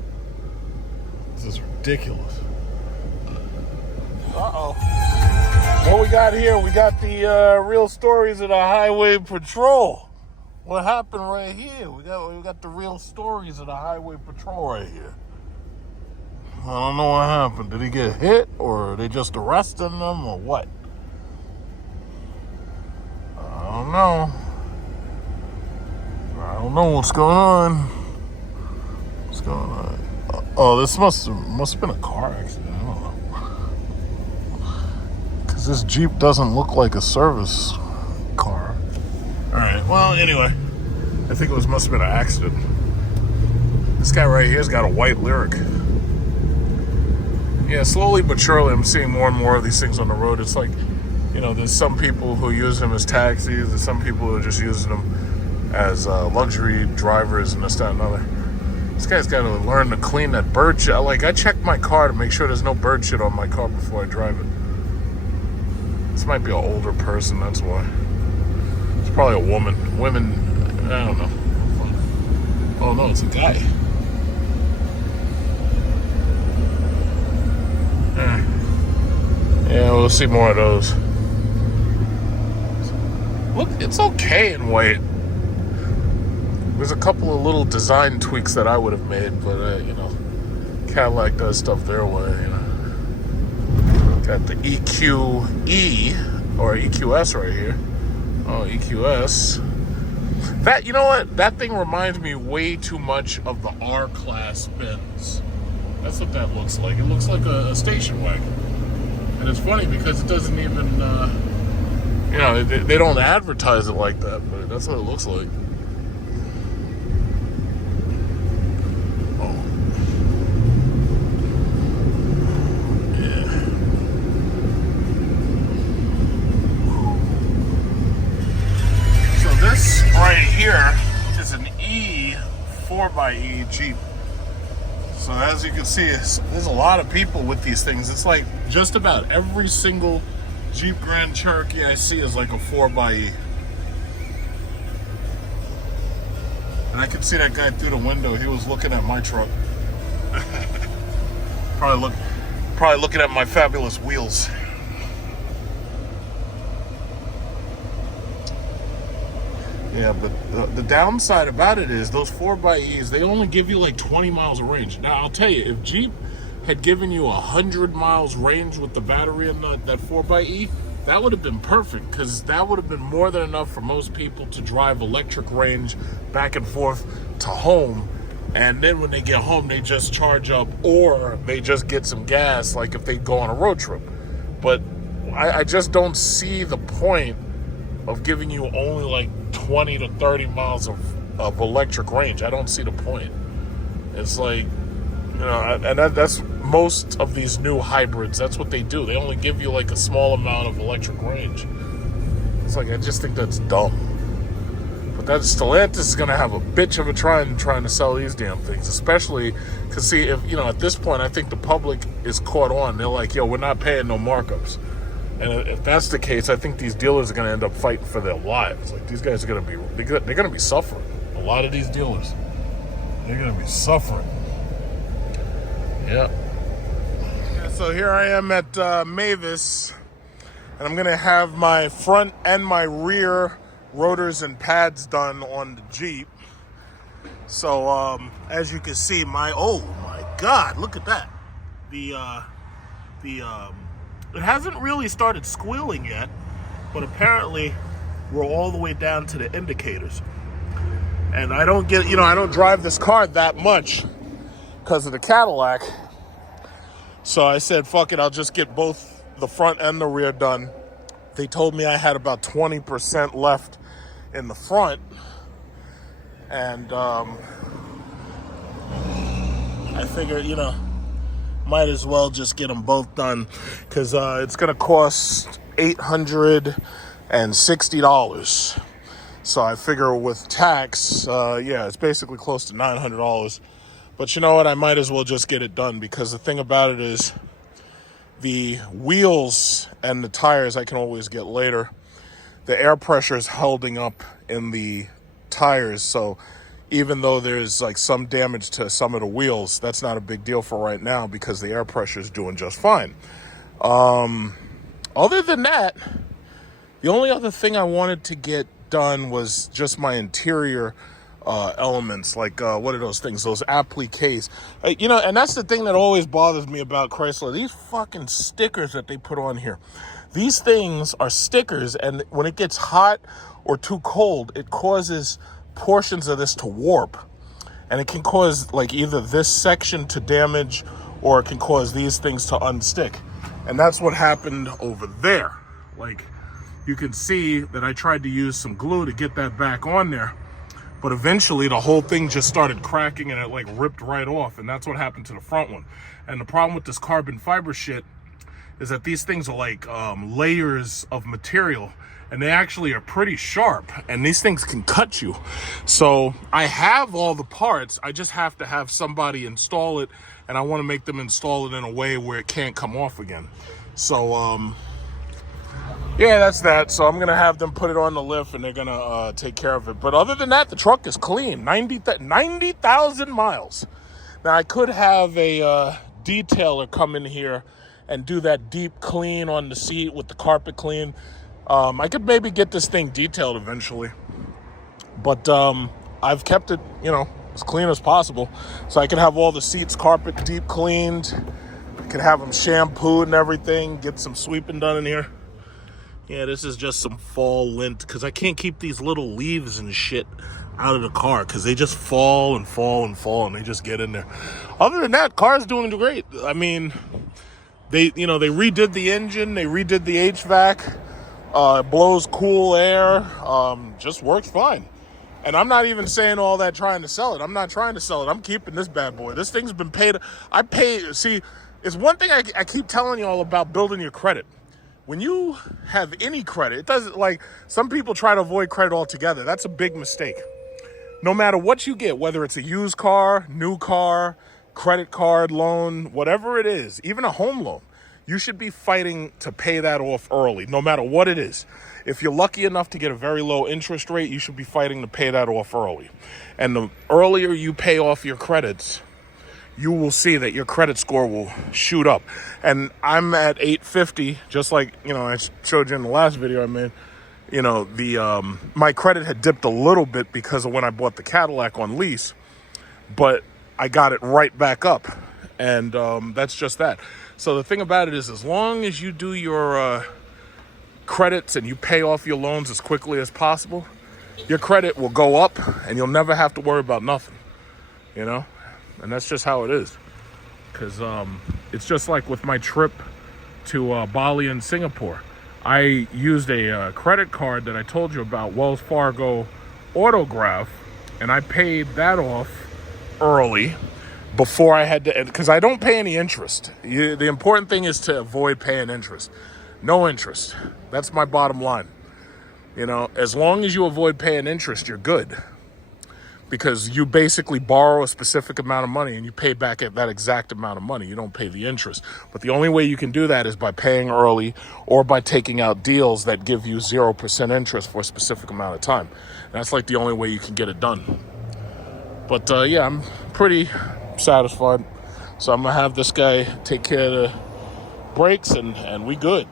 This is ridiculous. Uh-oh. What we got here? We got the real stories of the highway patrol. What happened right here? We got the real stories of the highway patrol right here. I don't know what happened. Did he get hit, or are they just arresting him, or what? I don't know. I don't know what's going on. What's going on? Oh, this must have been a car accident. I don't know. Because this Jeep doesn't look like a service car. Alright, well, anyway. I think it must have been an accident. This guy right here's got a white Lyric. Yeah, slowly but surely I'm seeing more and more of these things on the road. It's like, you know, there's some people who use them as taxis. There's some people who are just using them as luxury drivers and this, that, and other. This guy's got to learn to clean that bird shit. Like, I check my car to make sure there's no bird shit on my car before I drive it. This might be an older person, that's why. It's probably a woman. Women, I don't know. Oh no, it's a guy. Yeah, we'll see more of those. Look, it's okay in white. There's a couple of little design tweaks that I would have made, but you know, Cadillac does stuff their way, you know. Got the EQE or EQS right here. Oh, EQS. That, you know what? That thing reminds me way too much of the R-Class Benz. That's what that looks like. It looks like a station wagon. And it's funny because it doesn't even, you know, they don't advertise it like that, but that's what it looks like. Oh. Yeah. So this right here is an E 4xe Jeep. So as you can see, there's a lot of people with these things. It's like just about every single Jeep Grand Cherokee I see is like a 4xe. And I could see that guy through the window. He was looking at my truck. probably looking at my fabulous wheels. Yeah, but the downside about it is those 4xEs, they only give you like 20 miles of range. Now, I'll tell you, if Jeep had given you 100 miles range with the battery in that 4xE, that would have been perfect, because that would have been more than enough for most people to drive electric range back and forth to home. And then when they get home, they just charge up, or they just get some gas, like if they go on a road trip. But I just don't see the point of giving you only like 20 to 30 miles of of electric range. I don't see the point. It's like, you know, and that's most of these new hybrids. That's what they do. They only give you like a small amount of electric range. It's like, I just think that's dumb. But that Stellantis is going to have a bitch of a trying to sell these damn things, especially because, see, if, you know, at this point, I think the public is caught on. They're like, yo, we're not paying no markups. And if that's the case, I think these dealers are going to end up fighting for their lives. Like, these guys are going to be, they're going to be suffering. A lot of these dealers, they're going to be suffering. Yeah. So here I am at Mavis, and I'm going to have my front and my rear rotors and pads done on the Jeep. So as you can see, oh my God, look at that. It hasn't really started squealing yet, but apparently we're all the way down to the indicators. And I don't drive this car that much because of the Cadillac. So I said, fuck it, I'll just get both the front and the rear done. They told me I had about 20% left in the front. And I figured, you know, might as well just get them both done because it's going to cost $860. So I figure with tax, yeah, it's basically close to $900. But you know what? I might as well just get it done because the thing about it is the wheels and the tires I can always get later. The air pressure is holding up in the tires, so even though there's like some damage to some of the wheels, that's not a big deal for right now because the air pressure is doing just fine. Other than that, the only other thing I wanted to get done was just my interior elements, like what are those things, those appliques, you know. And that's the thing that always bothers me about Chrysler, these fucking stickers that they put on here. These things are stickers, and when it gets hot or too cold, it causes portions of this to warp, and it can cause like either this section to damage or it can cause these things to unstick. And that's what happened over there. Like, you can see that I tried to use some glue to get that back on there, but eventually the whole thing just started cracking and it like ripped right off. And that's what happened to the front one. And the problem with this carbon fiber shit is that these things are like layers of material, and they actually are pretty sharp, and these things can cut you. So I have all the parts, I just have to have somebody install it, and I want to make them install it in a way where it can't come off again. So yeah, that's that. So I'm gonna have them put it on the lift, and they're gonna take care of it. But other than that, the truck is clean. 90,000 miles. Now I could have a detailer come in here and do that deep clean on the seat with the carpet clean. I could maybe get this thing detailed eventually, but I've kept it, you know, as clean as possible, so I can have all the seats carpet deep cleaned. I can have them shampooed and everything, get some sweeping done in here. Yeah, this is just some fall lint because I can't keep these little leaves and shit out of the car because they just fall and fall and fall, and they just get in there. Other than that, car's doing great. I mean, they redid the engine, they redid the HVAC. It blows cool air, just works fine. And I'm not even saying all that trying to sell it. I'm not trying to sell it. I'm keeping this bad boy. This thing's been paid. See, it's one thing I keep telling you all about building your credit. When you have any credit, it doesn't, like, some people try to avoid credit altogether. That's a big mistake. No matter what you get, whether it's a used car, new car, credit card, loan, whatever it is, even a home loan, you should be fighting to pay that off early, no matter what it is. If you're lucky enough to get a very low interest rate, you should be fighting to pay that off early. And the earlier you pay off your credits, you will see that your credit score will shoot up. And I'm at 850, just like, you know, I showed you in the last video I made. You know, my credit had dipped a little bit because of when I bought the Cadillac on lease, but I got it right back up. And that's just that. So the thing about it is, as long as you do your credits and you pay off your loans as quickly as possible, your credit will go up and you'll never have to worry about nothing, you know? And that's just how it is. Because it's just like with my trip to Bali and Singapore. I used a credit card that I told you about, Wells Fargo Autograph, and I paid that off early before I had to, because I don't pay any interest. The important thing is to avoid paying interest. No interest. That's my bottom line. You know, as long as you avoid paying interest, you're good. Because you basically borrow a specific amount of money and you pay back at that exact amount of money. You don't pay the interest. But the only way you can do that is by paying early or by taking out deals that give you 0% interest for a specific amount of time. And that's like the only way you can get it done. But yeah, I'm pretty satisfied. So I'm gonna have this guy take care of the brakes and we good.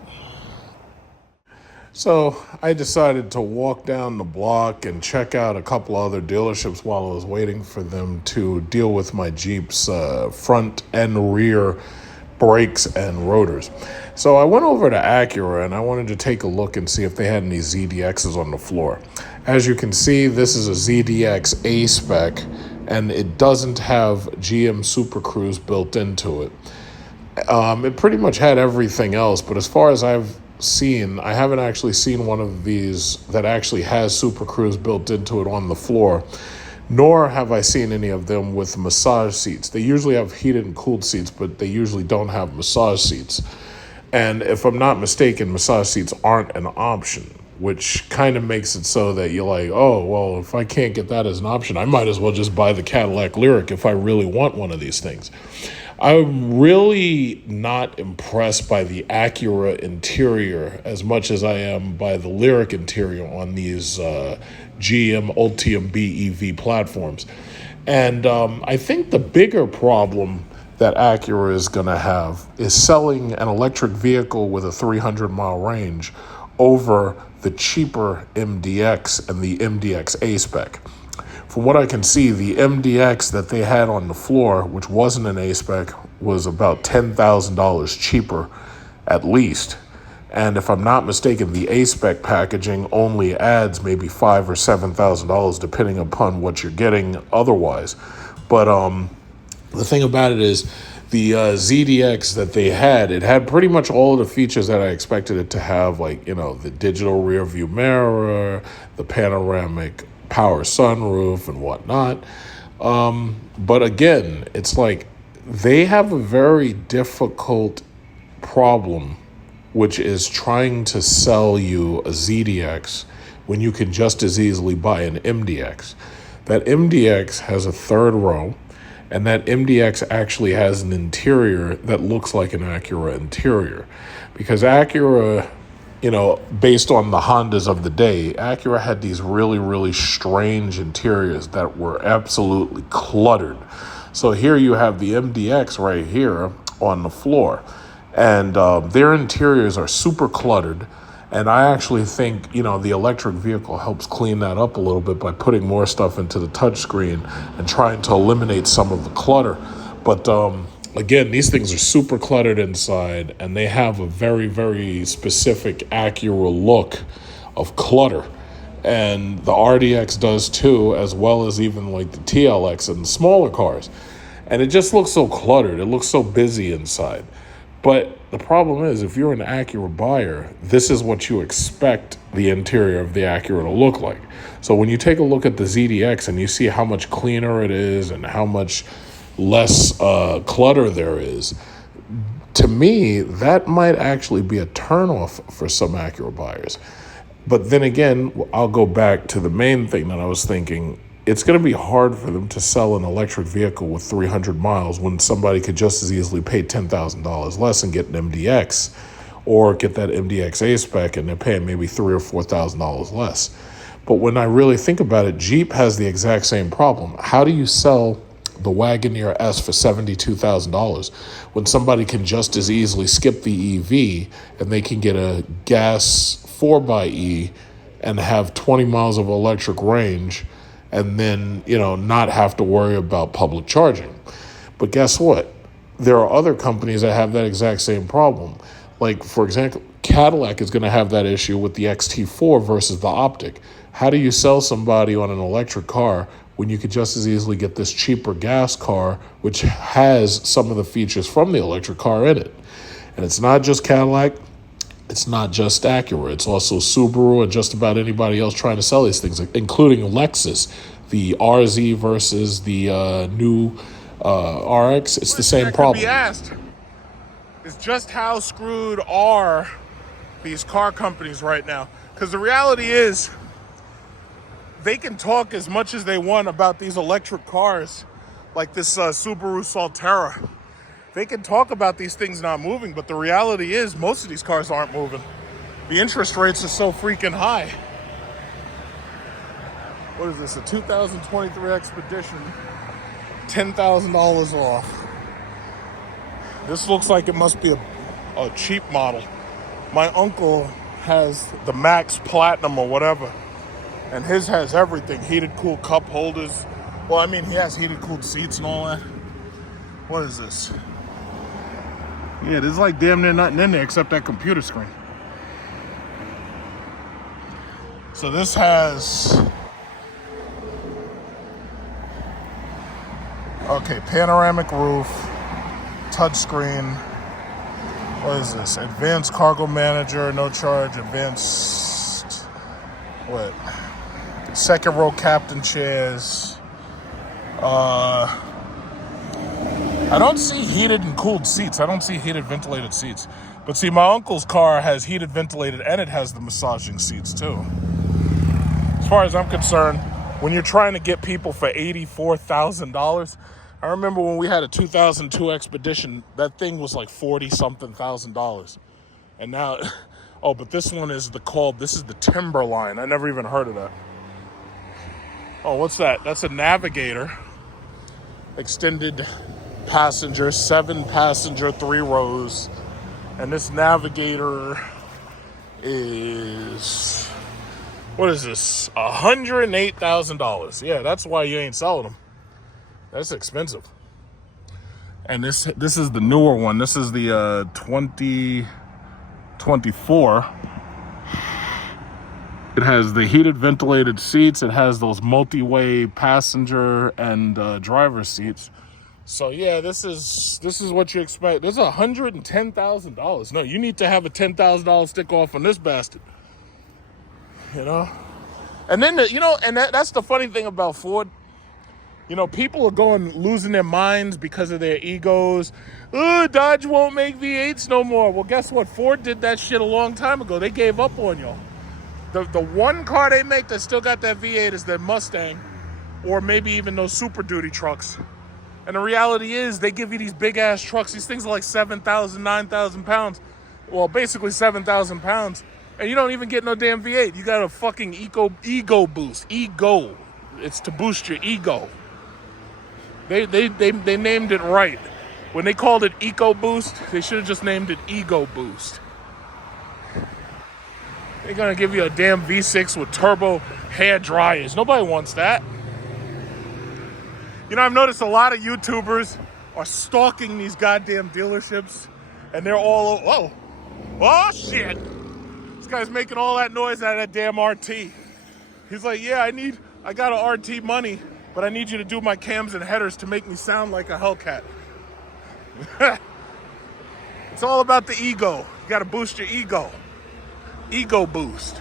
So I decided to walk down the block and check out a couple other dealerships while I was waiting for them to deal with my Jeep's front and rear brakes and rotors. So I went over to Acura and I wanted to take a look and see if they had any ZDXs on the floor. As you can see, this is a ZDX A-Spec and it doesn't have GM Super Cruise built into it. It pretty much had everything else, but as far as I've seen, I haven't actually seen one of these that actually has Super Cruise built into it on the floor, nor have I seen any of them with massage seats. They usually have heated and cooled seats, but they usually don't have massage seats. And if I'm not mistaken, massage seats aren't an option, which kind of makes it so that you're like, oh, well, if I can't get that as an option, I might as well just buy the Cadillac Lyriq if I really want one of these things. I'm really not impressed by the Acura interior as much as I am by the Lyriq interior on these GM Ultium BEV platforms. And I think the bigger problem that Acura is going to have is selling an electric vehicle with a 300-mile range over the cheaper MDX and the MDX A-Spec. From what I can see, the MDX that they had on the floor, which wasn't an A-Spec, was about $10,000 cheaper at least. And if I'm not mistaken, the A-Spec packaging only adds maybe $5,000 or $7,000 depending upon what you're getting otherwise. But the thing about it is the ZDX that they had, it had pretty much all of the features that I expected it to have, like, you know, the digital rear view mirror, the panoramic power sunroof and whatnot. But again, it's like they have a very difficult problem, which is trying to sell you a ZDX when you can just as easily buy an MDX. That MDX has a third row, and that MDX actually has an interior that looks like an Acura interior. Because Acura, you know, based on the Hondas of the day, Acura had these really, really strange interiors that were absolutely cluttered. So here you have the MDX right here on the floor, and their interiors are super cluttered. And I actually think, you know, the electric vehicle helps clean that up a little bit by putting more stuff into the touchscreen and trying to eliminate some of the clutter. But again, these things are super cluttered inside, and they have a very, very specific Acura look of clutter. And the RDX does too, as well as even like the TLX and the smaller cars. And it just looks so cluttered. It looks so busy inside. But the problem is, if you're an Acura buyer, this is what you expect the interior of the Acura to look like. So when you take a look at the ZDX and you see how much cleaner it is and how much less clutter there is, to me, that might actually be a turnoff for some Acura buyers. But then again, I'll go back to the main thing that I was thinking. It's going to be hard for them to sell an electric vehicle with 300 miles when somebody could just as easily pay $10,000 less and get an MDX, or get that MDX A-Spec and they're paying maybe $3,000 or $4,000 less. But when I really think about it, Jeep has the exact same problem. How do you sell the Wagoneer S for $72,000 when somebody can just as easily skip the EV and they can get a gas 4xe and have 20 miles of electric range, and then, you know, not have to worry about public charging? But guess what? There are other companies that have that exact same problem. Like, for example, Cadillac is going to have that issue with the XT4 versus the Optiq. How do you sell somebody on an electric car when you could just as easily get this cheaper gas car, which has some of the features from the electric car in it? And it's not just Cadillac. It's not just Acura. It's also Subaru and just about anybody else trying to sell these things, including Lexus. the RZ versus the new RX. It's the same problem. Be asked is just how screwed are these car companies right now? Because the reality is, they can talk as much as they want about these electric cars, like this Subaru Solterra. They can talk about these things not moving, but the reality is most of these cars aren't moving. The interest rates are so freaking high. What is this, a 2023 Expedition? $10,000 off. This looks like it must be a cheap model. My uncle has the Max Platinum or whatever, and his has everything. Heated, cooled cup holders. Well, I mean, he has heated, cooled seats and all that. What is this? Yeah, there's like damn near nothing in there except that computer screen. So this has... Okay, panoramic roof, touchscreen. What is this? Advanced cargo manager, no charge, advanced... What? Second row captain chairs. I don't see heated and cooled seats. I don't see heated ventilated seats. But see, my uncle's car has heated ventilated and it has the massaging seats too. As far as I'm concerned, when you're trying to get people for $84,000, I remember when we had a 2002 Expedition, that thing was like $40-something thousand. And now, oh, but this one is this is the Timberline. I never even heard of that. Oh, what's that? That's a Navigator. Extended passenger, 7-passenger, 3 rows. And this Navigator is, what is this? $108,000. Yeah, that's why you ain't selling them. That's expensive. And this is the newer one. This is the 2024. It has the heated ventilated seats. It has those multi-way passenger and driver seats. So yeah, this is what you expect. This is $110,000. No, you need to have a $10,000 stick off on this bastard. You know, and then that's the funny thing about Ford. You know, people are losing their minds because of their egos. Oh, Dodge won't make V8s no more. Well, guess what? Ford did that shit a long time ago. They gave up on y'all. The one car they make that still got that V8 is that Mustang, or maybe even those Super Duty trucks. And the reality is, they give you these big ass trucks. These things are like 7,000, 9,000 pounds. Well, basically 7,000 pounds. And you don't even get no damn V8. You got a fucking ego boost. Ego. It's to boost your ego. They named it right. When they called it Eco Boost, they should have just named it Ego Boost. They're gonna give you a damn V6 with turbo hair dryers. Nobody wants that. You know, I've noticed a lot of YouTubers are stalking these goddamn dealerships, and they're all, oh shit. This guy's making all that noise out of that damn RT. He's like, yeah, I got an RT money, but I need you to do my cams and headers to make me sound like a Hellcat. It's all about the ego. You gotta boost your ego. Ego boost.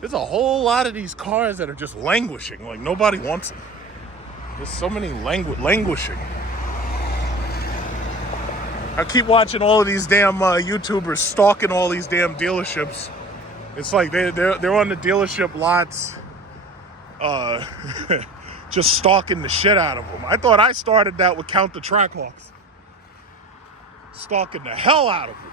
There's a whole lot of these cars that are just languishing, like nobody wants them. There's so many languishing. I keep watching all of these damn YouTubers stalking all these damn dealerships. It's like they're on the dealership lots, just stalking the shit out of them. I thought I started that with Count the Trackhawks. Stalking the hell out of them.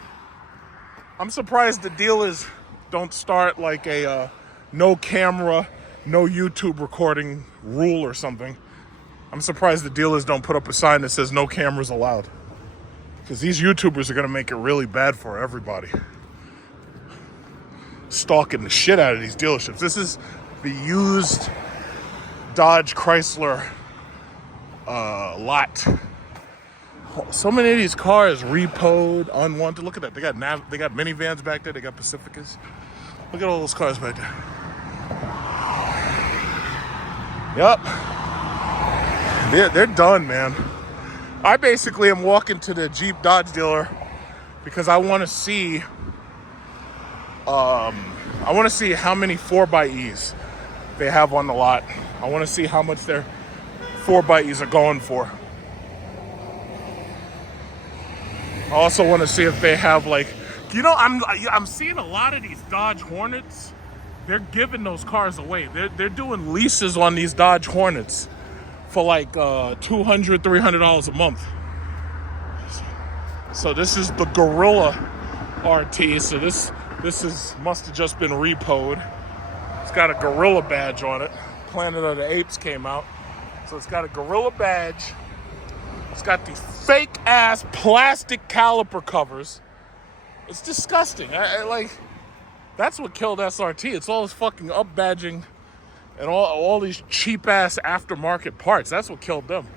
I'm surprised the dealers don't start like a no camera, no YouTube recording rule or something. I'm surprised the dealers don't put up a sign that says no cameras allowed. Because these YouTubers are going to make it really bad for everybody. Stalking the shit out of these dealerships. This is the used Dodge Chrysler lot. So many of these cars repoed, unwanted. Look at that. They got minivans back there. They got Pacificas. Look at all those cars back there. Yep. They're done, man. I basically am walking to the Jeep Dodge dealer because I want to see how many 4xEs. they have on the lot. I want to see how much their 4x's are going for. I also want to see if they have like, I'm seeing a lot of these Dodge Hornets. They're giving those cars away. They're doing leases on these Dodge Hornets for like $200, $300 a month. So this is the Gorilla RT. So this must have just been repoed. It's got a Gorilla badge on it. Planet of the Apes came out. So it's got a Gorilla badge. It's got these fake ass plastic caliper covers. It's disgusting. That's what killed SRT. It's all this fucking up badging and all these cheap ass aftermarket parts. That's what killed them.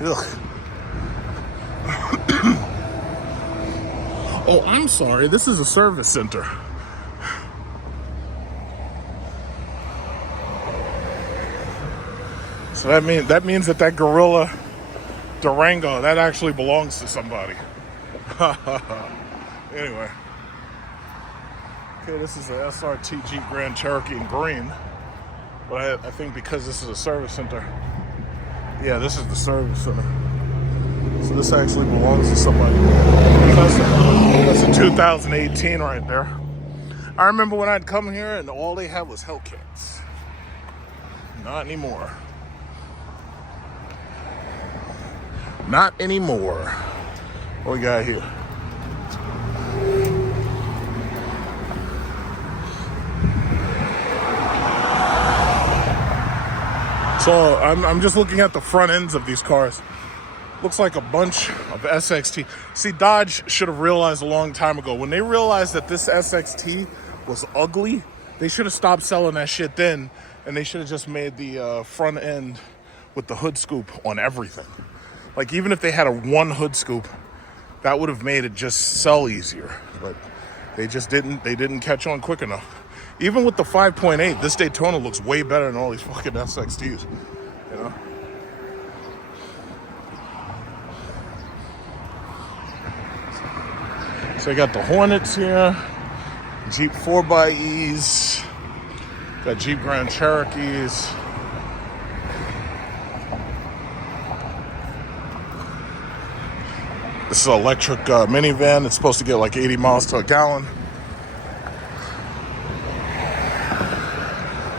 Ugh. Oh, I'm sorry. This is a service center. So that means that Gorilla Durango, that actually belongs to somebody. Anyway. Okay, this is a SRT Jeep Grand Cherokee in green. But I think because this is a service center, yeah, this is the service center. So this actually belongs to somebody. That's a 2018 right there. I remember when I'd come here and all they had was Hellcats. Not anymore. Not anymore. What we got here? So I'm just looking at the front ends of these cars. Looks like a bunch of SXT. See, Dodge should have realized a long time ago. When they realized that this SXT was ugly, they should have stopped selling that shit then, and they should have just made the front end with the hood scoop on everything. Like, even if they had a one hood scoop, that would have made it just sell easier. But they just didn't. They didn't catch on quick enough. Even with the 5.8, this Daytona looks way better than all these fucking SXTs. You know? So you got the Hornets here, Jeep 4xEs, got Jeep Grand Cherokees. This is an electric minivan. It's supposed to get like 80 miles to a gallon.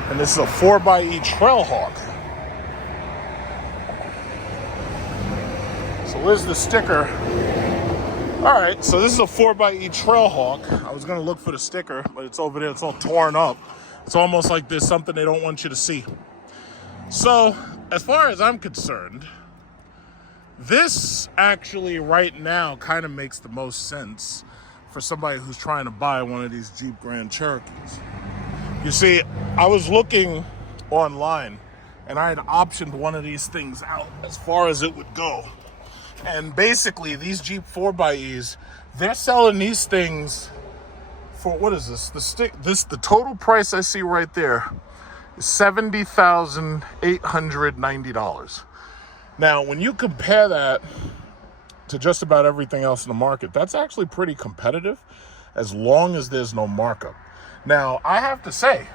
And this is a 4xE Trailhawk. So where's the sticker? All right, so this is a 4xE Trailhawk. I was gonna look for the sticker, but it's over there. It's all torn up. It's almost like there's something they don't want you to see. So, as far as I'm concerned, this actually right now kind of makes the most sense for somebody who's trying to buy one of these Jeep Grand Cherokees. You see, I was looking online and I had optioned one of these things out as far as it would go. And basically, these Jeep 4xEs, they're selling these things for, what is this? The total price I see right there is $70,890. Now, when you compare that to just about everything else in the market, that's actually pretty competitive as long as there's no markup. Now, I have to say,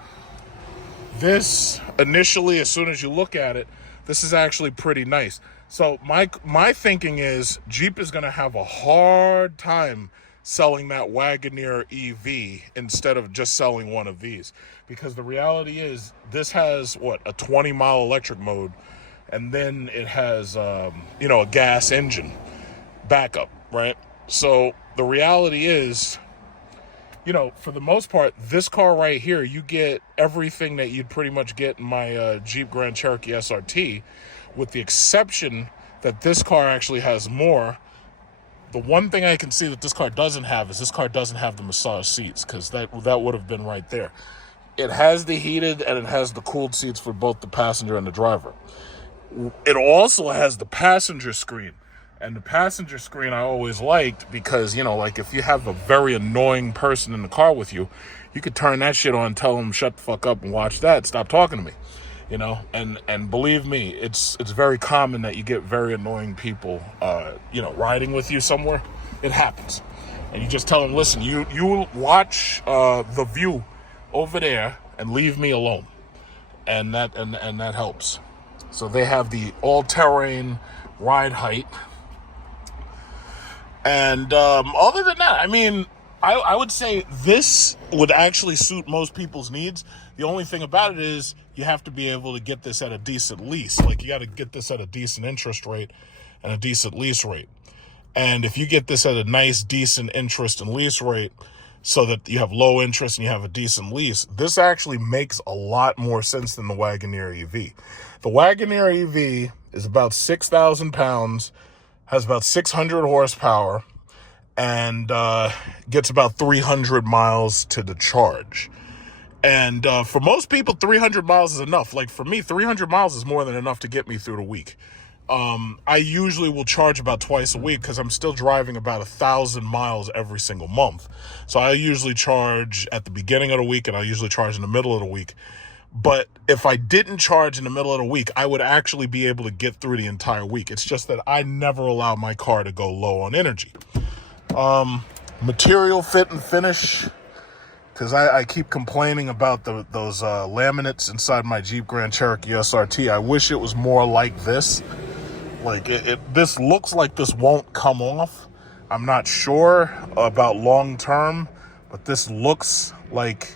this initially, as soon as you look at it, this is actually pretty nice. So my thinking is Jeep is going to have a hard time selling that Wagoneer EV instead of just selling one of these. Because the reality is this has, a 20-mile electric mode, and then it has, a gas engine backup, right? So the reality is, for the most part, this car right here, you get everything that you'd pretty much get in my Jeep Grand Cherokee SRT, with the exception that this car actually has more. The one thing I can see that this car doesn't have is this car doesn't have the massage seats, because that would have been right there. It has the heated and it has the cooled seats for both the passenger and the driver. It also has the passenger screen. And the passenger screen I always liked because, like if you have a very annoying person in the car with you, you could turn that shit on, tell them shut the fuck up and watch that, stop talking to me. And believe me, it's very common that you get very annoying people, riding with you somewhere. It happens. And you just tell them, listen, you watch the view over there and leave me alone. And that helps. So they have the all-terrain ride height. And other than that, I mean, I would say this would actually suit most people's needs. The only thing about it is you have to be able to get this at a decent lease. Like, you got to get this at a decent interest rate and a decent lease rate. And if you get this at a nice, decent interest and lease rate so that you have low interest and you have a decent lease, this actually makes a lot more sense than the Wagoneer EV. The Wagoneer EV is about 6,000 pounds, has about 600 horsepower, and gets about 300 miles to the charge. And for most people, 300 miles is enough. Like, for me, 300 miles is more than enough to get me through the week. I usually will charge about twice a week because I'm still driving about 1,000 miles every single month. So I usually charge at the beginning of the week, and I usually charge in the middle of the week. But if I didn't charge in the middle of the week, I would actually be able to get through the entire week. It's just that I never allow my car to go low on energy. Material fit and finish, because I keep complaining about those laminates inside my Jeep Grand Cherokee SRT. I wish it was more like this. Like, this looks like this won't come off. I'm not sure about long term, but this looks like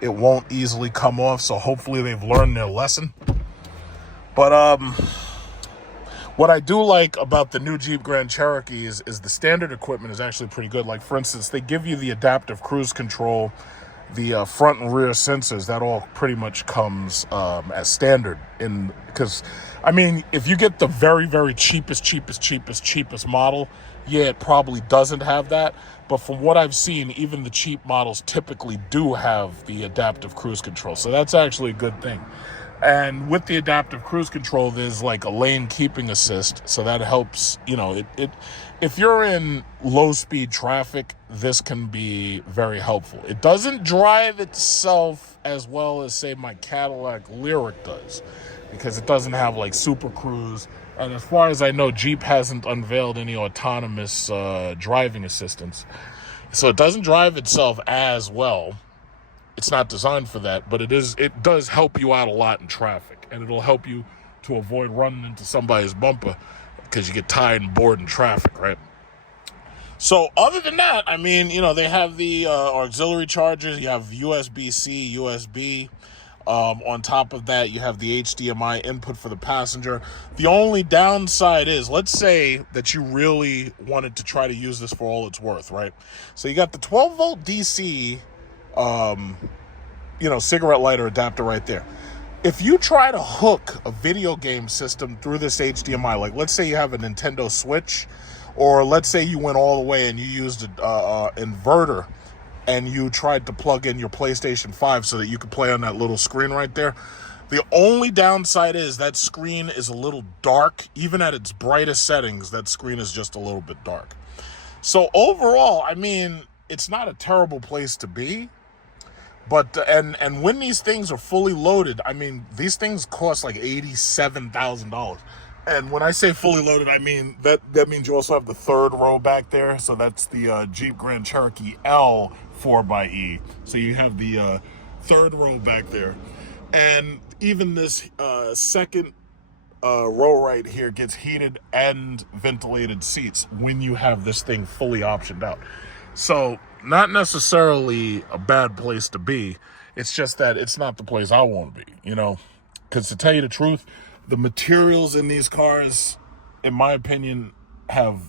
it won't easily come off. So hopefully they've learned their lesson. But what I do like about the new Jeep Grand Cherokee is the standard equipment is actually pretty good. Like, for instance, they give you the adaptive cruise control, the front and rear sensors. That all pretty much comes as standard. Because, I mean, if you get the very, very cheapest model, yeah, it probably doesn't have that. But from what I've seen, even the cheap models typically do have the adaptive cruise control. So that's actually a good thing. And with the adaptive cruise control, there's like a lane keeping assist. So that helps, you know, if you're in low speed traffic, this can be very helpful. It doesn't drive itself as well as, say, my Cadillac Lyric does, because it doesn't have like super cruise. And as far as I know, Jeep hasn't unveiled any autonomous driving assistance. So it doesn't drive itself as well. It's not designed for that, but it does help you out a lot in traffic, and it'll help you to avoid running into somebody's bumper because you get tired and bored in traffic, right? So other than that, I mean, you know, they have the auxiliary chargers. You have USB-C, USB. On top of that, you have the HDMI input for the passenger. The only downside is, let's say that you really wanted to try to use this for all it's worth, right? So you got the 12-volt DC cigarette lighter adapter right there. If you try to hook a video game system through this HDMI, like let's say you have a Nintendo Switch, or let's say you went all the way and you used an inverter and you tried to plug in your PlayStation 5 so that you could play on that little screen right there, the only downside is that screen is a little dark. Even at its brightest settings, that screen is just a little bit dark. So overall, I mean, it's not a terrible place to be. But and when these things are fully loaded, I mean, these things cost like $87,000. And when I say fully loaded, I mean that means you also have the third row back there. So that's the Jeep Grand Cherokee L 4xe. So you have the third row back there. And even this second row right here gets heated and ventilated seats when you have this thing fully optioned out. So not necessarily a bad place to be. It's just that it's not the place I want to be, you know, because to tell you the truth, the materials in these cars, in my opinion, have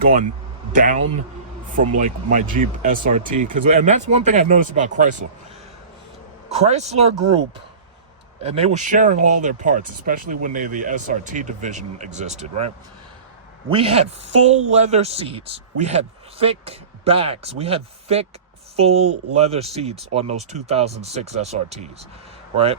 gone down from like my Jeep SRT. And that's one thing I've noticed about Chrysler. Chrysler Group, and they were sharing all their parts, especially when the SRT division existed, right? We had full leather seats. We had thick backs. We had thick, full leather seats on those 2006 SRTs, right?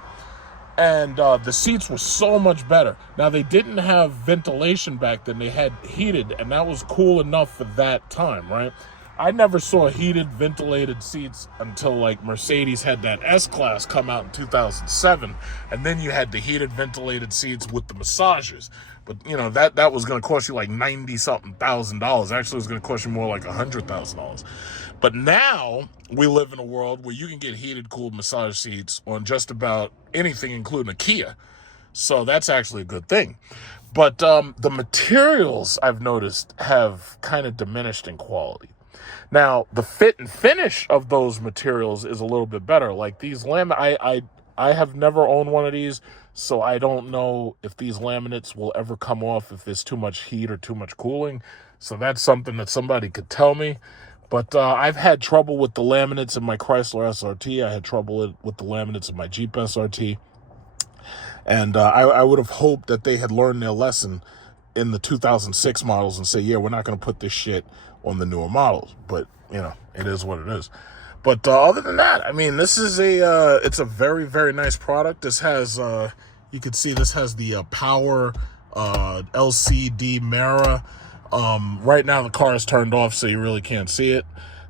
And the seats were so much better. Now, they didn't have ventilation back then. They had heated, and that was cool enough for that time, right? I never saw heated ventilated seats until like Mercedes had that S-Class come out in 2007, and then you had the heated ventilated seats with the massagers. But you know, that was going to cost you like $90-something thousand. Actually, it was going to cost you more like $100,000. But now we live in a world where you can get heated, cooled massage seats on just about anything, including a Kia. So that's actually a good thing. But the materials, I've noticed, have kind of diminished in quality. Now, the fit and finish of those materials is a little bit better. Like these I have never owned one of these, so I don't know if these laminates will ever come off if there's too much heat or too much cooling. So that's something that somebody could tell me. But I've had trouble with the laminates in my Chrysler SRT. I had trouble with the laminates in my Jeep SRT. And I would have hoped that they had learned their lesson in the 2006 models and say, yeah, we're not going to put this shit on the newer models. But, you know, it is what it is. But other than that, I mean, this is it's a very, very nice product. This has, you can see this has the power LCD mirror. Right now the car is turned off, so you really can't see it.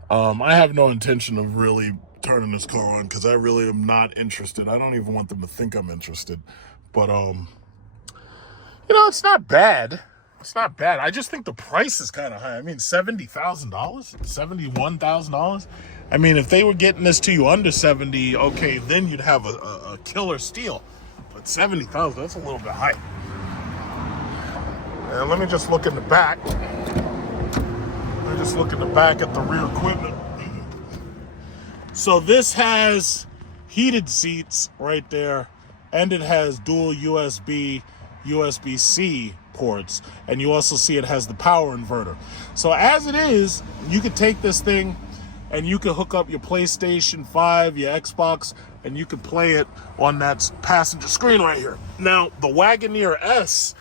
I have no intention of really turning this car on because I really am not interested. I don't even want them to think I'm interested. But, you know, it's not bad. It's not bad. I just think the price is kind of high. I mean, $70,000, $71,000. I mean, if they were getting this to you under 70, okay, then you'd have a killer steal. But 70,000, that's a little bit high. And let me just look in the back. Let me just look in the back at the rear equipment. So this has heated seats right there, and it has dual USB-C ports, and you also see it has the power inverter. So as it is, you could take this thing and you could hook up your PlayStation 5, your Xbox, and you could play it on that passenger screen right here. Now, the Wagoneer S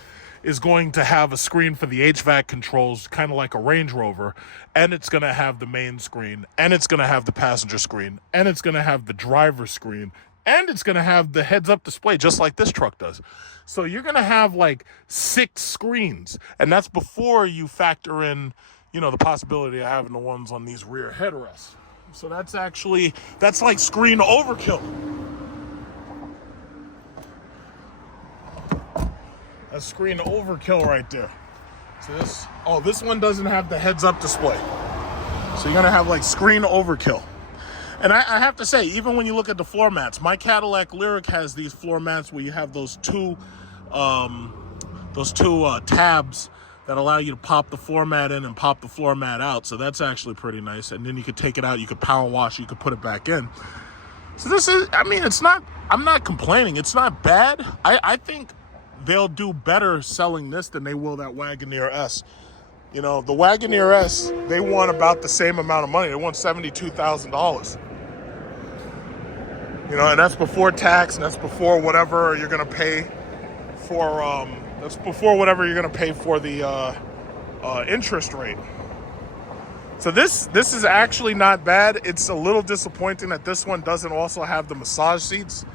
is going to have a screen for the HVAC controls, kind of like a Range Rover, and it's going to have the main screen, and it's going to have the passenger screen, and it's going to have the driver screen, and it's going to have the heads-up display, just like this truck does. So you're going to have like 6 screens, and that's before you factor in, you know, the possibility of having the ones on these rear headrests. So that's like screen overkill. That's screen overkill right there. So this one doesn't have the heads-up display. So you're going to have like screen overkill. And I have to say, even when you look at the floor mats, my Cadillac Lyriq has these floor mats where you have those two tabs that allow you to pop the floor mat in and pop the floor mat out. So that's actually pretty nice. And then you could take it out, you could power wash, you could put it back in. So this is, I mean, it's not, I'm not complaining. It's not bad. I think they'll do better selling this than they will that Wagoneer S. You know, the Wagoneer S, they want about the same amount of money. They want $72,000. You know, and that's before tax, and that's before whatever you're going to pay for, the interest rate. So this is actually not bad. It's a little disappointing that this one doesn't also have the massage seats.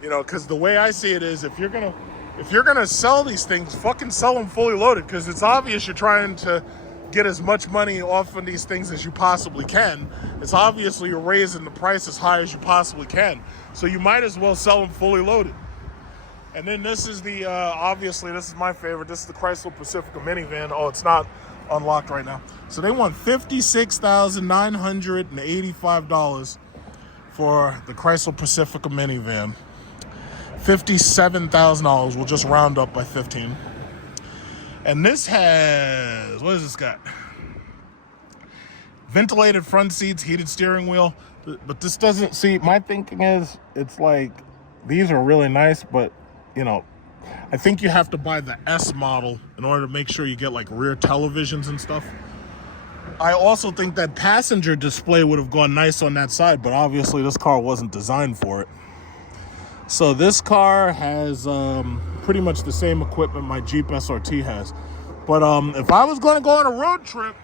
You know, because the way I see it is, if you're gonna sell these things, fucking sell them fully loaded, because it's obvious you're trying to get as much money off of these things as you possibly can. It's obviously you're raising the price as high as you possibly can. So you might as well sell them fully loaded. And then this is the, obviously this is my favorite. This is the Chrysler Pacifica minivan. Oh, it's not unlocked right now. So they want $56,985 for the Chrysler Pacifica minivan. $57,000. We'll just round up by 15. And this has, what has this got? Ventilated front seats, heated steering wheel. But this doesn't, see, my thinking is, it's like, these are really nice, but, you know, I think you have to buy the S model in order to make sure you get like rear televisions and stuff. I also think that passenger display would have gone nice on that side, but obviously this car wasn't designed for it. So this car has pretty much the same equipment my Jeep SRT has. But if I was going to go on a road trip,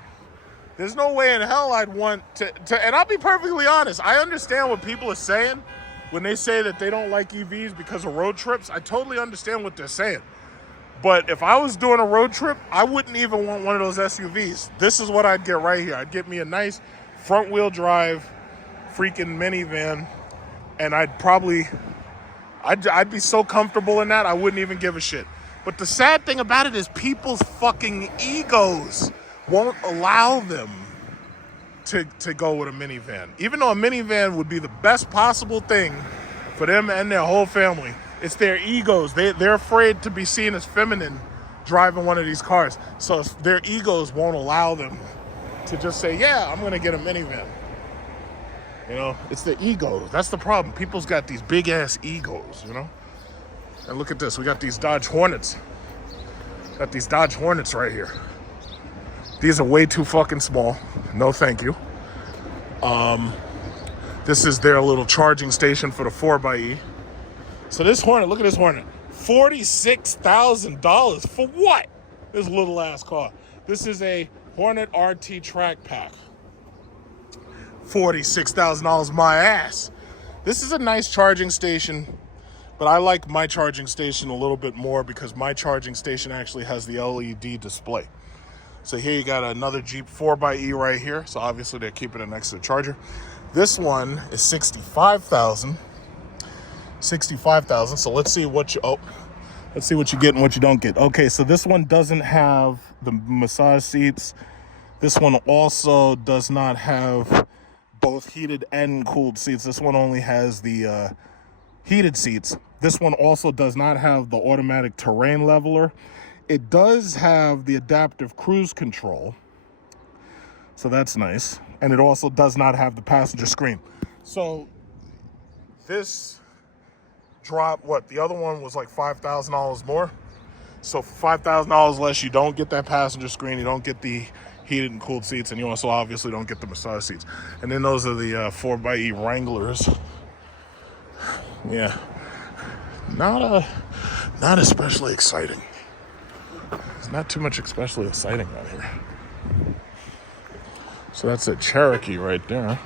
there's no way in hell I'd want to, and I'll be perfectly honest, I understand what people are saying when they say that they don't like EVs because of road trips. I totally understand what they're saying. But if I was doing a road trip, I wouldn't even want one of those SUVs. This is what I'd get right here. I'd get me a nice front wheel drive freaking minivan, and I'd be so comfortable in that, I wouldn't even give a shit. But the sad thing about it is people's fucking egos won't allow them to go with a minivan. Even though a minivan would be the best possible thing for them and their whole family, it's their egos. They're afraid to be seen as feminine driving one of these cars. So their egos won't allow them to just say, yeah, I'm gonna get a minivan. You know, it's the egos. That's the problem. People's got these big ass egos, you know? And look at this, we got these Dodge Hornets. Got these Dodge Hornets right here. These are way too fucking small. No thank you. This is their little charging station for the 4xe. So this Hornet, look at this Hornet. $46,000 for what? This little ass car. This is a Hornet RT track pack. $46,000 my ass. This is a nice charging station, but I like my charging station a little bit more because my charging station actually has the LED display. So here you got another Jeep 4xe right here. So obviously they're keeping it next to the charger. This one is $65,000. $65,000. So let's see what you get and what you don't get. Okay, so this one doesn't have the massage seats. This one also does not have both heated and cooled seats. This one only has the heated seats. This one also does not have the automatic terrain leveler. It does have the adaptive cruise control, so that's nice. And it also does not have the passenger screen. So this drop, the other one was like $5,000 more. So $5,000 less, you don't get that passenger screen, you don't get the heated and cooled seats, and you also obviously don't get the massage seats. And then those are the 4xe Wranglers. Yeah, not especially exciting. There's not too much especially exciting out here. So that's a Cherokee right there.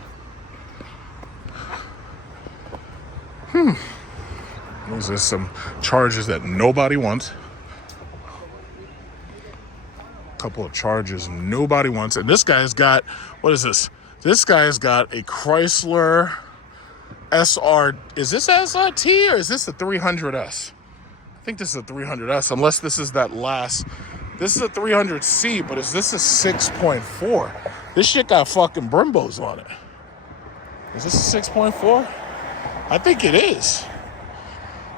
These are some Chargers that nobody wants. Couple of Chargers nobody wants. And this guy's got, what is this? This guy's got a Chrysler SR. Is this SRT or is this a 300S? I think this is a 300S, unless this is that last. This is a 300C, but is this a 6.4? This shit got fucking Brimbos on it. Is this a 6.4? I think it is.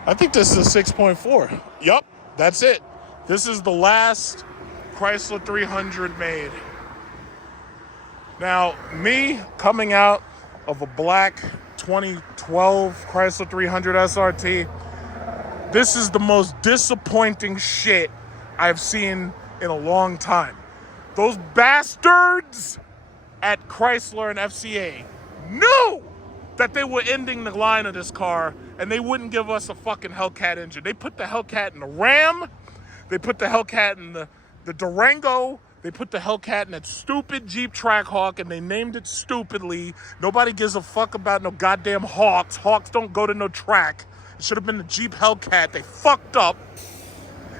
I think this is a 6.4. Yup, that's it. This is the last Chrysler 300 made. Now, me coming out of a black 2012 Chrysler 300 SRT, this is the most disappointing shit I've seen in a long time. Those bastards at Chrysler and FCA knew that they were ending the line of this car, and they wouldn't give us a fucking Hellcat engine. They put the Hellcat in the Ram, they put the Hellcat in the Durango, they put the Hellcat in that stupid Jeep Trackhawk, and they named it stupidly. Nobody gives a fuck about no goddamn Hawks. Hawks don't go to no track. It should have been the Jeep Hellcat. They fucked up.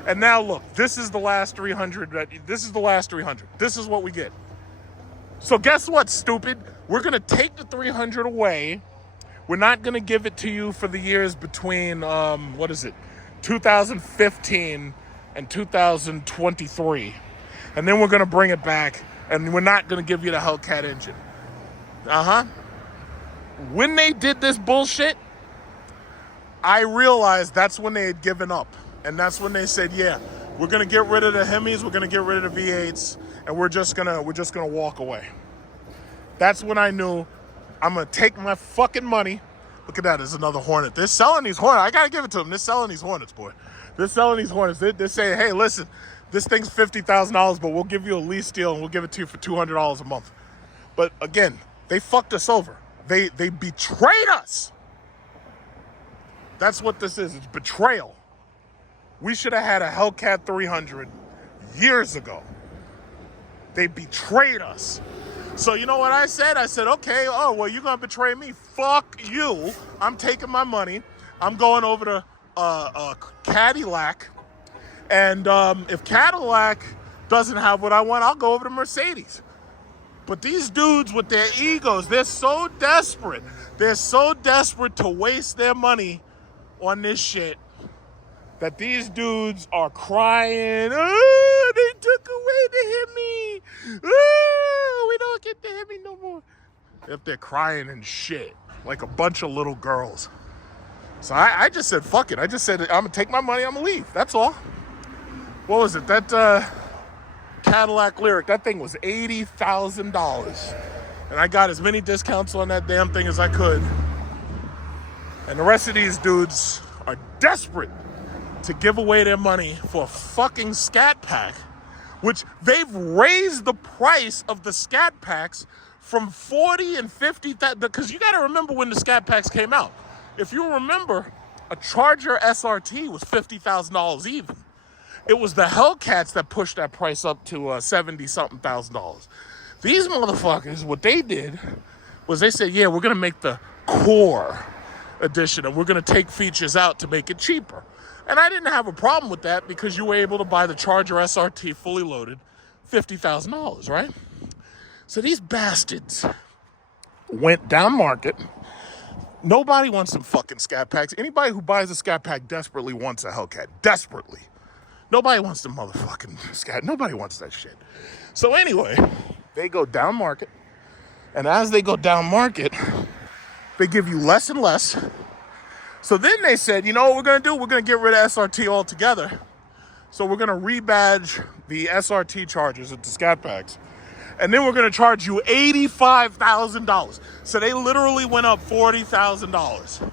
And now look, this is the last 300. This is the last 300. This is what we get. So guess what, stupid? We're going to take the 300 away. We're not going to give it to you for the years between, 2015 and 2023. And then we're going to bring it back, and we're not going to give you the Hellcat engine. When they did this bullshit, I realized that's when they had given up. And that's when they said, yeah, we're going to get rid of the Hemis, we're going to get rid of the V8s, and we're just going to walk away. That's when I knew I'm going to take my fucking money. Look at that, there's another Hornet. They're selling these Hornets. I got to give it to them. They're selling these Hornets, boy. They're selling these Hornets. They're saying, hey, listen, this thing's $50,000, but we'll give you a lease deal, and we'll give it to you for $200 a month. But again, they fucked us over. They betrayed us. That's what this is. It's betrayal. We should have had a Hellcat 300 years ago. They betrayed us. So you know what I said? I said, okay, oh, well, you're going to betray me. Fuck you. I'm taking my money. I'm going over to Cadillac, And if Cadillac doesn't have what I want, I'll go over to Mercedes. But these dudes with their egos, they're so desperate. They're so desperate to waste their money on this shit that these dudes are crying, oh, they took away the Hemi. Oh, we don't get the Hemi no more. If they're crying and shit, like a bunch of little girls. So I just said, fuck it. I just said, I'm gonna take my money, I'm gonna leave. That's all. What was it? That Cadillac Lyric, that thing was $80,000. And I got as many discounts on that damn thing as I could. And the rest of these dudes are desperate to give away their money for a fucking Scat Pack, which they've raised the price of the Scat Packs from 40 and 50, because you gotta remember when the Scat Packs came out. If you remember, a Charger SRT was $50,000 even. It was the Hellcats that pushed that price up to $70-something thousand. These motherfuckers, what they did was they said, yeah, we're gonna make the core edition and we're gonna take features out to make it cheaper. And I didn't have a problem with that because you were able to buy the Charger SRT fully loaded, $50,000, right? So these bastards went down market. Nobody wants some fucking Scat Packs. Anybody who buys a Scat Pack desperately wants a Hellcat. Desperately. Nobody wants the motherfucking Scat. Nobody wants that shit. So anyway, they go down market. And as they go down market, they give you less and less. So then they said, you know what we're going to do? We're going to get rid of SRT altogether. So we're going to rebadge the SRT Chargers at the Scat Packs. And then we're going to charge you $85,000. So they literally went up $40,000.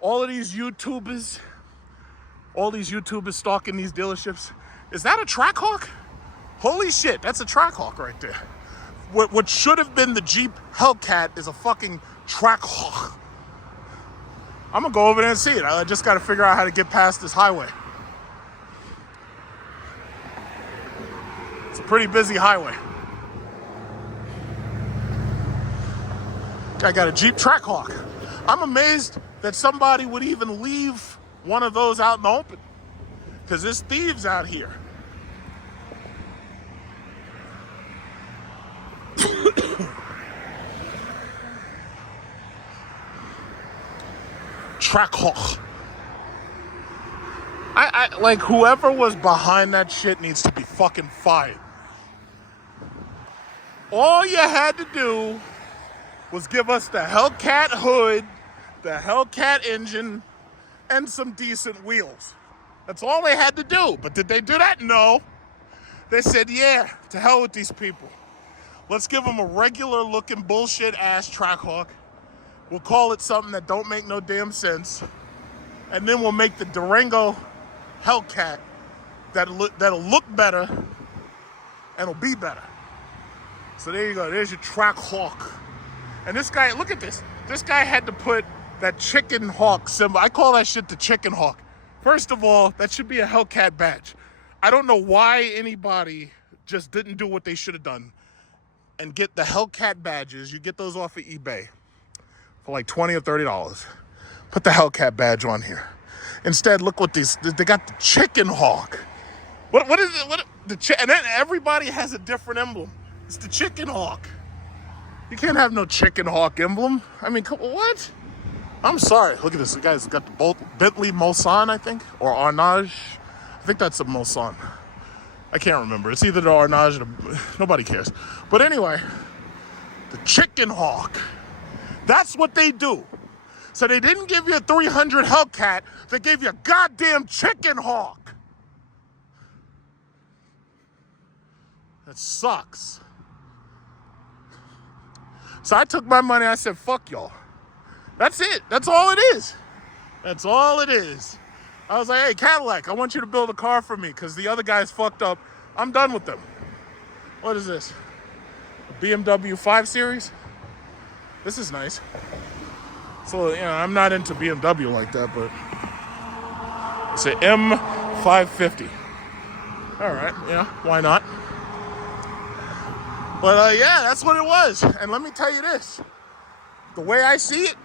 All these YouTubers stalking these dealerships. Is that a Trackhawk? Holy shit, that's a Trackhawk right there. What should have been the Jeep Hellcat is a fucking Trackhawk. I'm gonna go over there and see it. I just gotta figure out how to get past this highway. It's a pretty busy highway. I got a Jeep Trackhawk. I'm amazed that somebody would even leave one of those out in the open, because there's thieves out here. Trackhawk. I like, whoever was behind that shit needs to be fucking fired. All you had to do was give us the Hellcat hood, the Hellcat engine, and some decent wheels. That's all they had to do. But did they do that? No. They said, yeah, to hell with these people. Let's give them a regular looking bullshit ass Trackhawk. We'll call it something that don't make no damn sense. And then we'll make the Durango Hellcat that'll look better and will be better. So there you go. There's your Trackhawk. And this guy, look at this. This guy had to put that chicken hawk symbol. I call that shit the chicken hawk. First of all, that should be a Hellcat badge. I don't know why anybody just didn't do what they should have done and get the Hellcat badges. You get those off of eBay for like $20 or $30. Put the Hellcat badge on here. Instead, look what they got, the chicken hawk. What is it? And then everybody has a different emblem. It's the chicken hawk. You can't have no chicken hawk emblem. I mean, what? I'm sorry. Look at this. The guy's got the Bentley Mulsanne, I think, or Arnage. I think that's a Mulsanne. I can't remember. It's either the Arnage or nobody cares. But anyway, the chicken hawk. That's what they do. So they didn't give you a 300 Hellcat. They gave you a goddamn chicken hawk. That sucks. So I took my money. I said, fuck y'all. That's it. That's all it is. That's all it is. I was like, hey, Cadillac, I want you to build a car for me because the other guy's fucked up. I'm done with them. What is this? A BMW 5 Series? This is nice. So, you know, I'm not into BMW like that, but it's an M550. All right, yeah, why not? But yeah, that's what it was. And let me tell you this. The way I see it,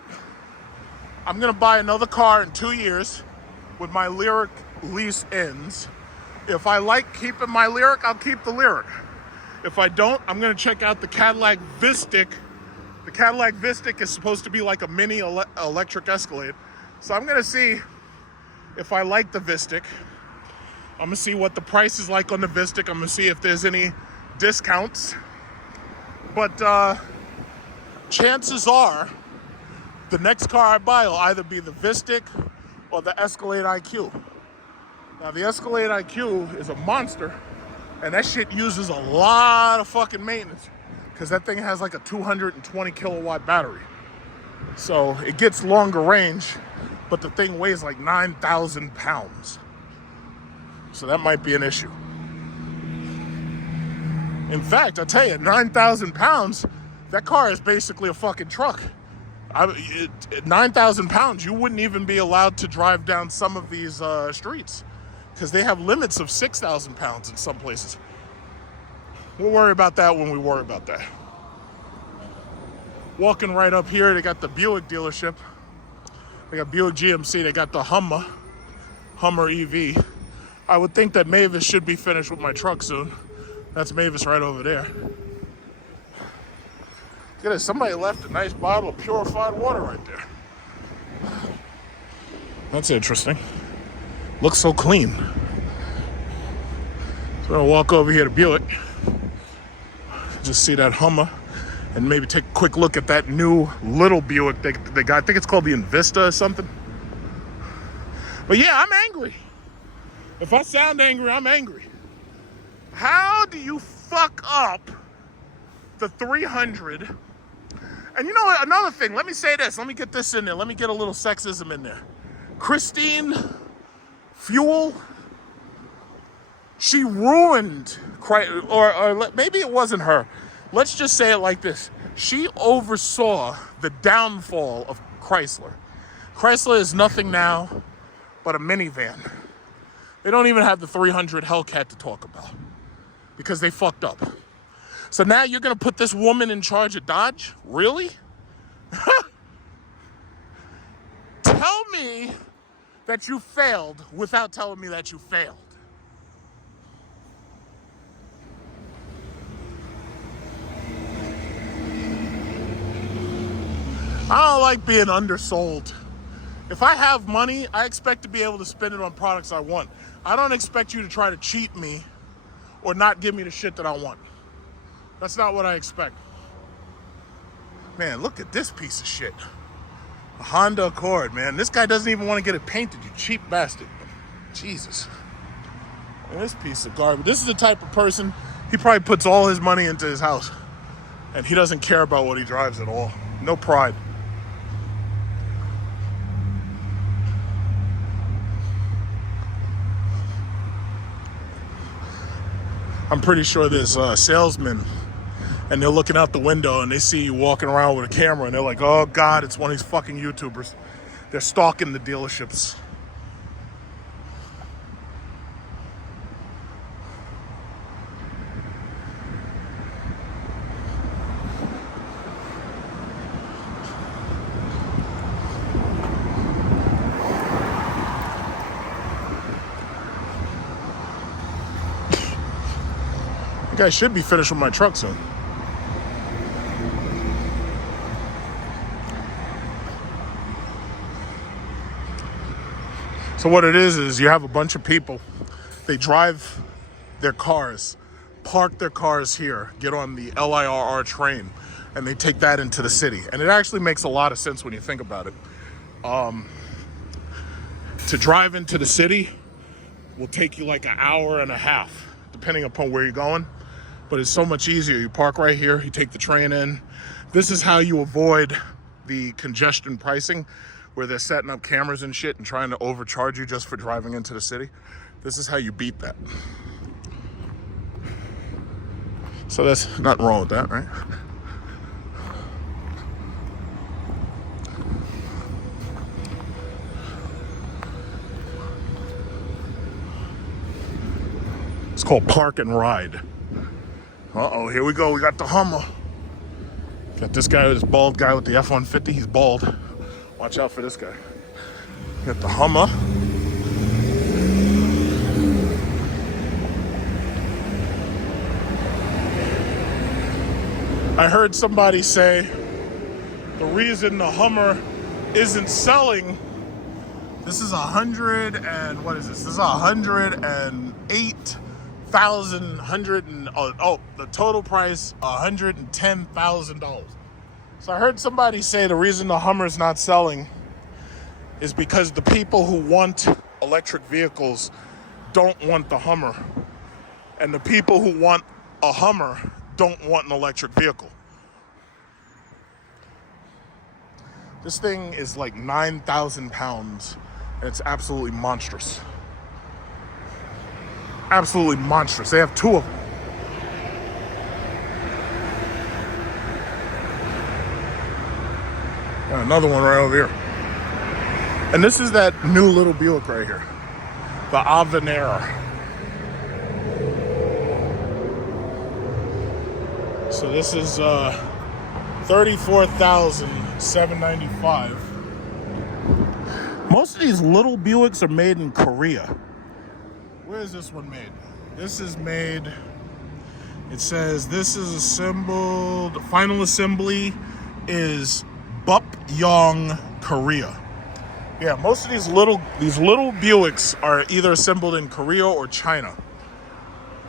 I'm gonna buy another car in 2 years with my Lyric lease ends. If I like keeping my Lyric, I'll keep the Lyric. If I don't, I'm gonna check out the Cadillac Vistic. The Cadillac Vistic is supposed to be like a mini electric Escalade. So I'm gonna see if I like the Vistic. I'm gonna see what the price is like on the Vistic. I'm gonna see if there's any discounts. But chances are, the next car I buy will either be the Vistic or the Escalade IQ. Now the Escalade IQ is a monster, and that shit uses a lot of fucking maintenance because that thing has like a 220 kilowatt battery. So it gets longer range, but the thing weighs like 9,000 pounds. So that might be an issue. In fact, I tell you, 9,000 pounds, that car is basically a fucking truck. 9,000 pounds, you wouldn't even be allowed to drive down some of these streets because they have limits of 6,000 pounds in some places. We'll worry about that when we worry about that. Walking right up here, they got the Buick dealership. They got Buick GMC, they got the Hummer EV. I would think that Mavis should be finished with my truck soon. That's Mavis right over there. Look at this, somebody left a nice bottle of purified water right there. That's interesting. Looks so clean. So I'm gonna walk over here to Buick. Just see that Hummer and maybe take a quick look at that new little Buick they got. I think it's called the Invista or something. But yeah, I'm angry. If I sound angry, I'm angry. How do you fuck up the 300? And you know what, another thing, let me say this, let me get this in there, let me get a little sexism in there. Christine Fuel, she ruined, or maybe it wasn't her. Let's just say it like this. She oversaw the downfall of Chrysler. Chrysler is nothing now but a minivan. They don't even have the 300 Hellcat to talk about because they fucked up. So now you're gonna put this woman in charge of Dodge? Really? Tell me that you failed without telling me that you failed. I don't like being undersold. If I have money, I expect to be able to spend it on products I want. I don't expect you to try to cheat me or not give me the shit that I want. That's not what I expect. Man, look at this piece of shit. A Honda Accord, man. This guy doesn't even want to get it painted, you cheap bastard. Jesus. And this piece of garbage. This is the type of person, he probably puts all his money into his house. And he doesn't care about what he drives at all. No pride. I'm pretty sure there's salesmen and they're looking out the window and they see you walking around with a camera and they're like, oh God, it's one of these fucking YouTubers. They're stalking the dealerships. I should be finished with my truck soon. So what it is you have a bunch of people, they drive their cars, park their cars here, get on the LIRR train, and they take that into the city. And it actually makes a lot of sense when you think about it. To drive into the city will take you like an hour and a half, depending upon where you're going. But it's so much easier. You park right here, you take the train in. This is how you avoid the congestion pricing where they're setting up cameras and shit and trying to overcharge you just for driving into the city. This is how you beat that. So there's nothing wrong with that, right? It's called Park and Ride. Uh-oh, here we go. We got the Hummer. Got this guy, this bald guy with the F-150. He's bald. Watch out for this guy. Got the Hummer. I heard somebody say the reason the Hummer isn't selling. This is what is this? This is 108,000. The total price $110,000. So I heard somebody say the reason the Hummer's not selling is because the people who want electric vehicles don't want the Hummer, and the people who want a Hummer don't want an electric vehicle. This thing is like 9,000 pounds, and it's absolutely monstrous. Absolutely monstrous. They have two of them. And another one right over here. And this is that new little Buick right here, the Avenir. So this is $34,795. Most of these little Buicks are made in Korea. Where is this one made? This is made, it says this is assembled, final assembly is Bupyeong, Korea. Yeah, most of these little Buicks are either assembled in Korea or China.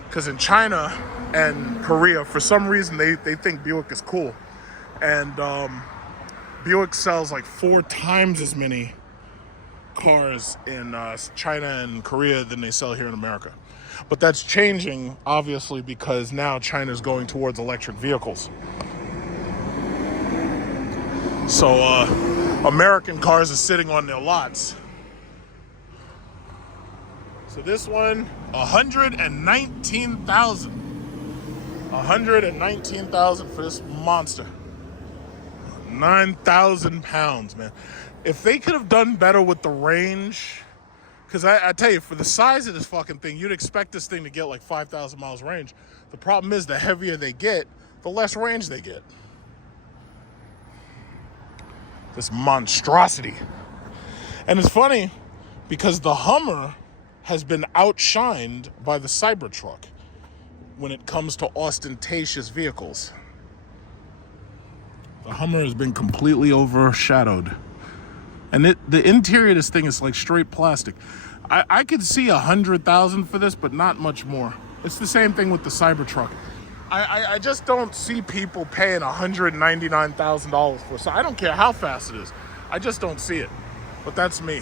Because in China and Korea, for some reason, they think Buick is cool. And Buick sells like 4 times as many cars in China and Korea than they sell here in America. But that's changing, obviously, because now China's going towards electric vehicles. So American cars are sitting on their lots. So this one, 119,000. 119,000 for this monster. 9,000 pounds, man. If they could have done better with the range, because I tell you, for the size of this fucking thing, you'd expect this thing to get like 5,000 miles range. The problem is, the heavier they get, the less range they get. This monstrosity. And it's funny because the Hummer has been outshined by the Cybertruck when it comes to ostentatious vehicles. The Hummer has been completely overshadowed. And the interior of this thing is like straight plastic. I could see 100,000 for this, but not much more. It's the same thing with the Cybertruck. I just don't see people paying $199,000 for it. So I don't care how fast it is. I just don't see it. But that's me.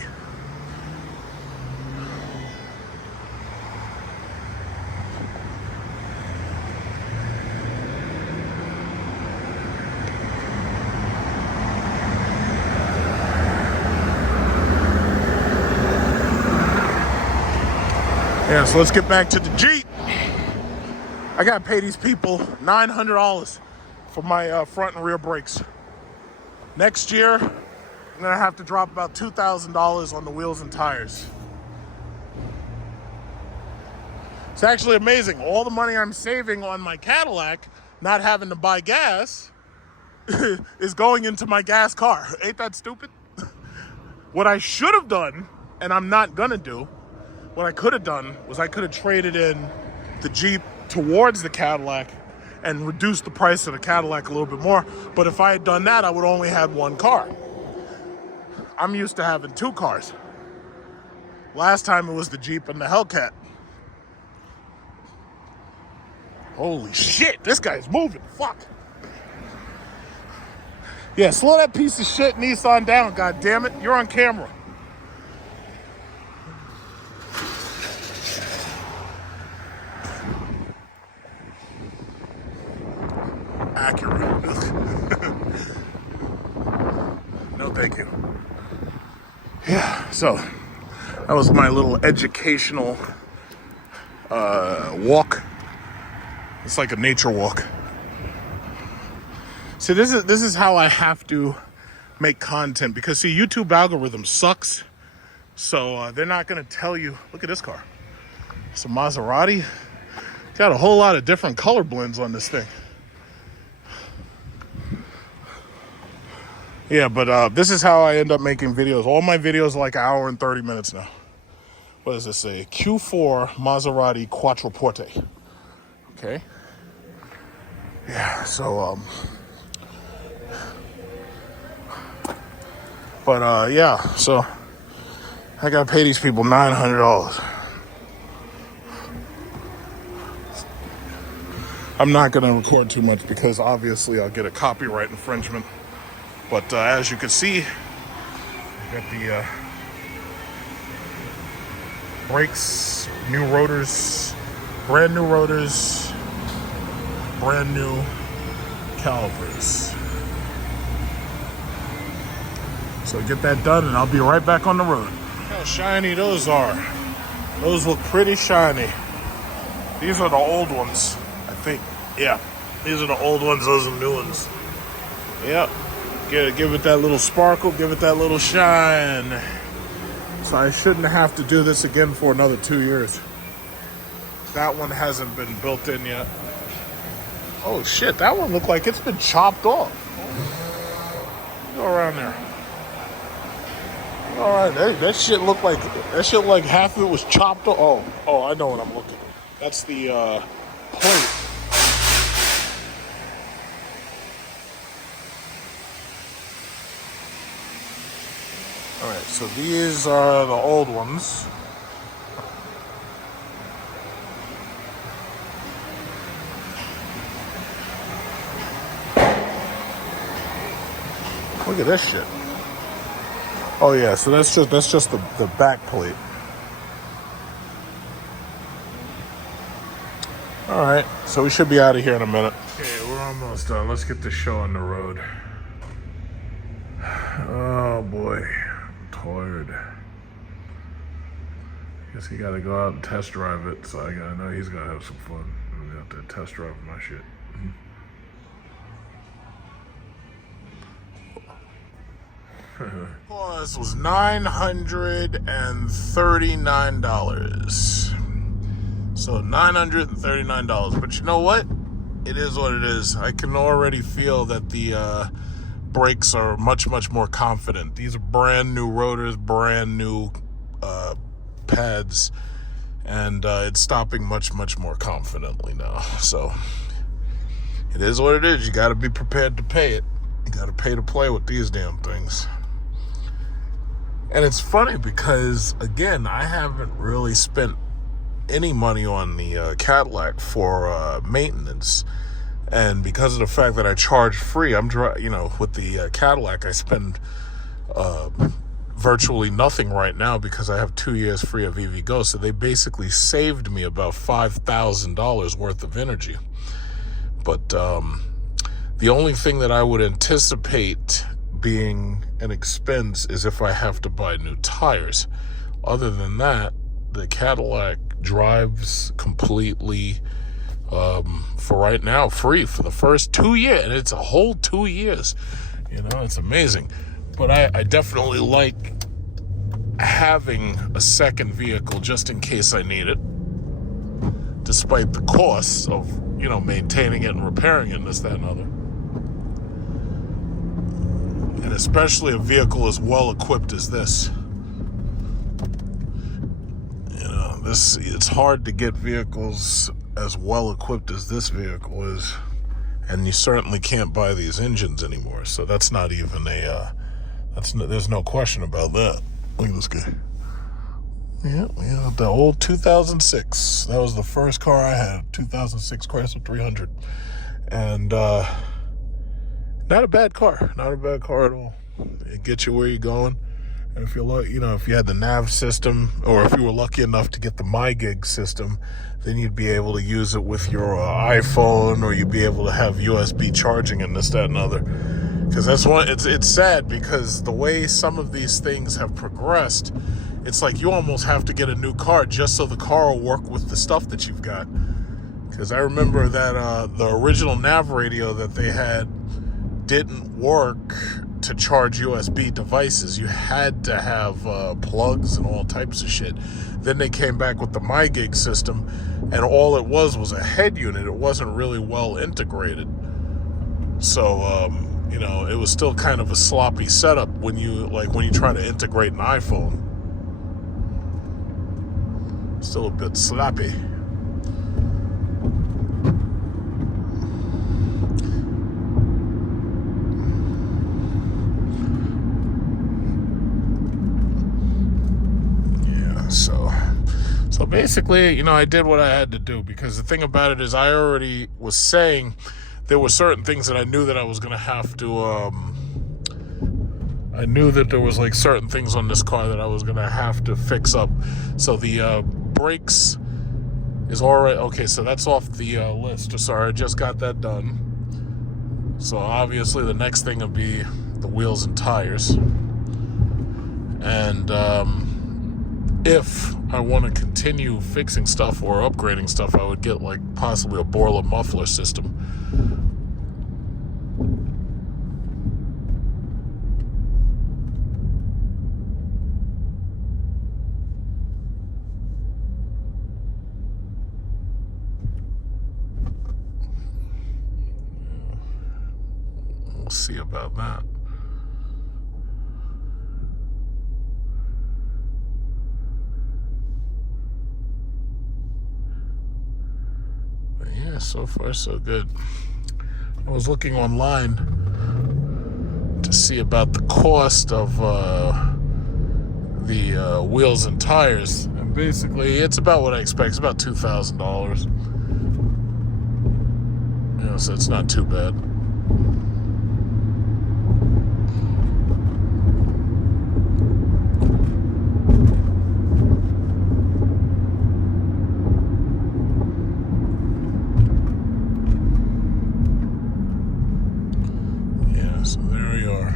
Yeah, so let's get back to the Jeep. I gotta pay these people $900 for my front and rear brakes. Next year, I'm gonna have to drop about $2,000 on the wheels and tires. It's actually amazing. All the money I'm saving on my Cadillac, not having to buy gas, is going into my gas car. Ain't that stupid? What I should have done, and I'm not gonna do, what I could have done was I could have traded in the Jeep towards the Cadillac and reduced the price of the Cadillac a little bit more. But if I had done that, I would only had one car. I'm used to having 2 cars. Last time it was the Jeep and the Hellcat. Holy shit, this guy's moving, fuck. Yeah, slow that piece of shit Nissan down, god damn it. You're on camera. Accurate. No, thank you. Yeah, so that was my little educational walk. It's like a nature walk. See, this is how I have to make content, because see, YouTube algorithm sucks. So they're not gonna tell you. Look at this car. It's a Maserati. Got a whole lot of different color blends on this thing. Yeah, but this is how I end up making videos. All my videos are like 1 hour and 30 minutes now. What does this say? Q4 Maserati Quattroporte. Okay. Yeah, so, but, yeah, so I gotta pay these people $900. I'm not gonna record too much because obviously I'll get a copyright infringement. But as you can see, I got the brakes, new rotors, brand new calipers. So get that done and I'll be right back on the road. Look how shiny those are. Those look pretty shiny. These are the old ones, I think. Yeah, these are the old ones, those are the new ones. Yep, give it that little sparkle, give it that little shine. So I shouldn't have to do this again for another 2 years. That one hasn't been built in yet. Oh shit, that one looked like it's been chopped off. Go around there. All right, that shit looked like half of it was chopped off. Oh, I know what I'm looking at. That's the plate. All right, so these are the old ones. Look at this shit. Oh yeah, so that's just the back plate. All right, so we should be out of here in a minute. Okay, we're almost done. Let's get the show on the road. Oh boy, I'm tired. Guess he got to go out and test drive it, so I know he's gonna have some fun. I'm gonna have to test drive my shit. Plus was $939. So $939. But you know what? It is what it is. I can already feel that the brakes are much more confident. These are brand new rotors, brand new pads, and it's stopping much more confidently now. So it is what it is. You got to be prepared to pay it. You got to pay to play with these damn things. And it's funny because, again, I haven't really spent any money on the Cadillac for maintenance. And because of the fact that I charge free, with the Cadillac, I spend virtually nothing right now because I have 2 years free of EVgo. So they basically saved me about $5,000 worth of energy. But the only thing that I would anticipate being an expense is if I have to buy new tires. Other than that, the Cadillac drives completely, for right now, free for the first 2 years. And it's a whole 2 years. It's amazing. But I definitely like having a second vehicle just in case I need it. Despite the costs of, maintaining it and repairing it and this, that, and other. And especially a vehicle as well equipped as this. It's hard to get vehicles as well equipped as this vehicle is. And you certainly can't buy these engines anymore. So that's not even there's no question about that. Look at this guy. Yeah, the old 2006. That was the first car I had, 2006 Chrysler 300. And not a bad car at all. It gets you where you're going. And if if you had the nav system, or if you were lucky enough to get the MyGig system, then you'd be able to use it with your iPhone, or you'd be able to have USB charging and this, that, and other. Because that's one. It's sad because the way some of these things have progressed, it's like you almost have to get a new car just so the car will work with the stuff that you've got. Because I remember that the original nav radio that they had didn't work to charge USB devices. You had to have plugs and all types of shit. Then they came back with the MyGig system, and all it was a head unit. It wasn't really well integrated. So, it was still kind of a sloppy setup when you try to integrate an iPhone. Still a bit sloppy. So basically, you know, I did what I had to do, because the thing about it is I already was saying there were certain things that I knew that I was going to have to, I knew that there was like certain things on this car that I was going to have to fix up. So the brakes is already, okay, so that's off the list. Sorry, I just got that done. So obviously the next thing would be the wheels and tires. And if I want to continue fixing stuff or upgrading stuff, I would get like possibly a boiler muffler system. We'll see about that. But yeah, so far so good. I was looking online to see about the cost of the wheels and tires, and basically it's about what I expect. It's about $2,000. You know, so it's not too bad. So there we are.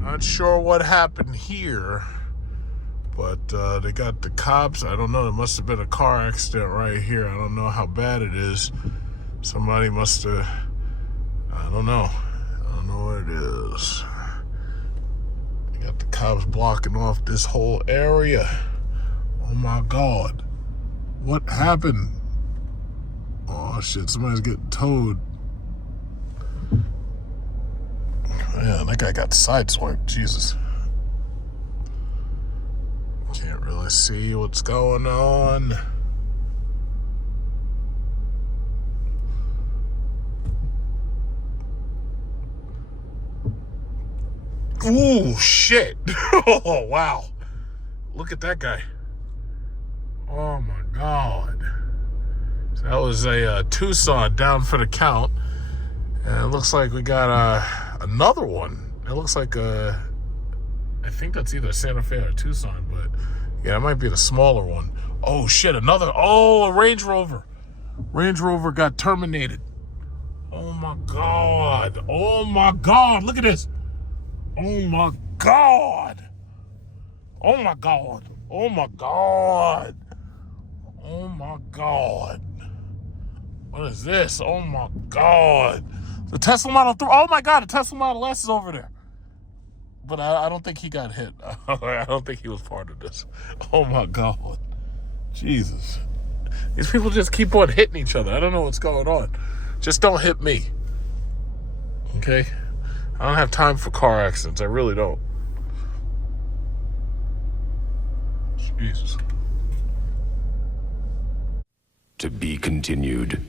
Not sure what happened here, but they got the cops. I don't know. There must have been a car accident right here. I don't know how bad it is. Somebody must have. I don't know. I don't know what it is. They got the cops blocking off this whole area. Oh my God. What happened? Oh shit. Somebody's getting towed. Man, that guy got sideswiped. Jesus. Can't really see what's going on. Ooh, shit. Oh, wow. Look at that guy. Oh, my God. So that was a Tucson down for the count. And it looks like we got another one. It looks like I think that's either Santa Fe or Tucson, but yeah, it might be the smaller one. Oh shit, a Range Rover. Range Rover got terminated. Oh my God. Oh my God. Look at this. Oh my God. Oh my God. Oh my God. Oh my God. What is this? Oh my God. The Tesla Model 3. Oh my God, the Tesla Model S is over there. But I don't think he got hit. I don't think he was part of this. Oh my God. Jesus. These people just keep on hitting each other. I don't know what's going on. Just don't hit me. Okay? I don't have time for car accidents. I really don't. Jesus. To be continued.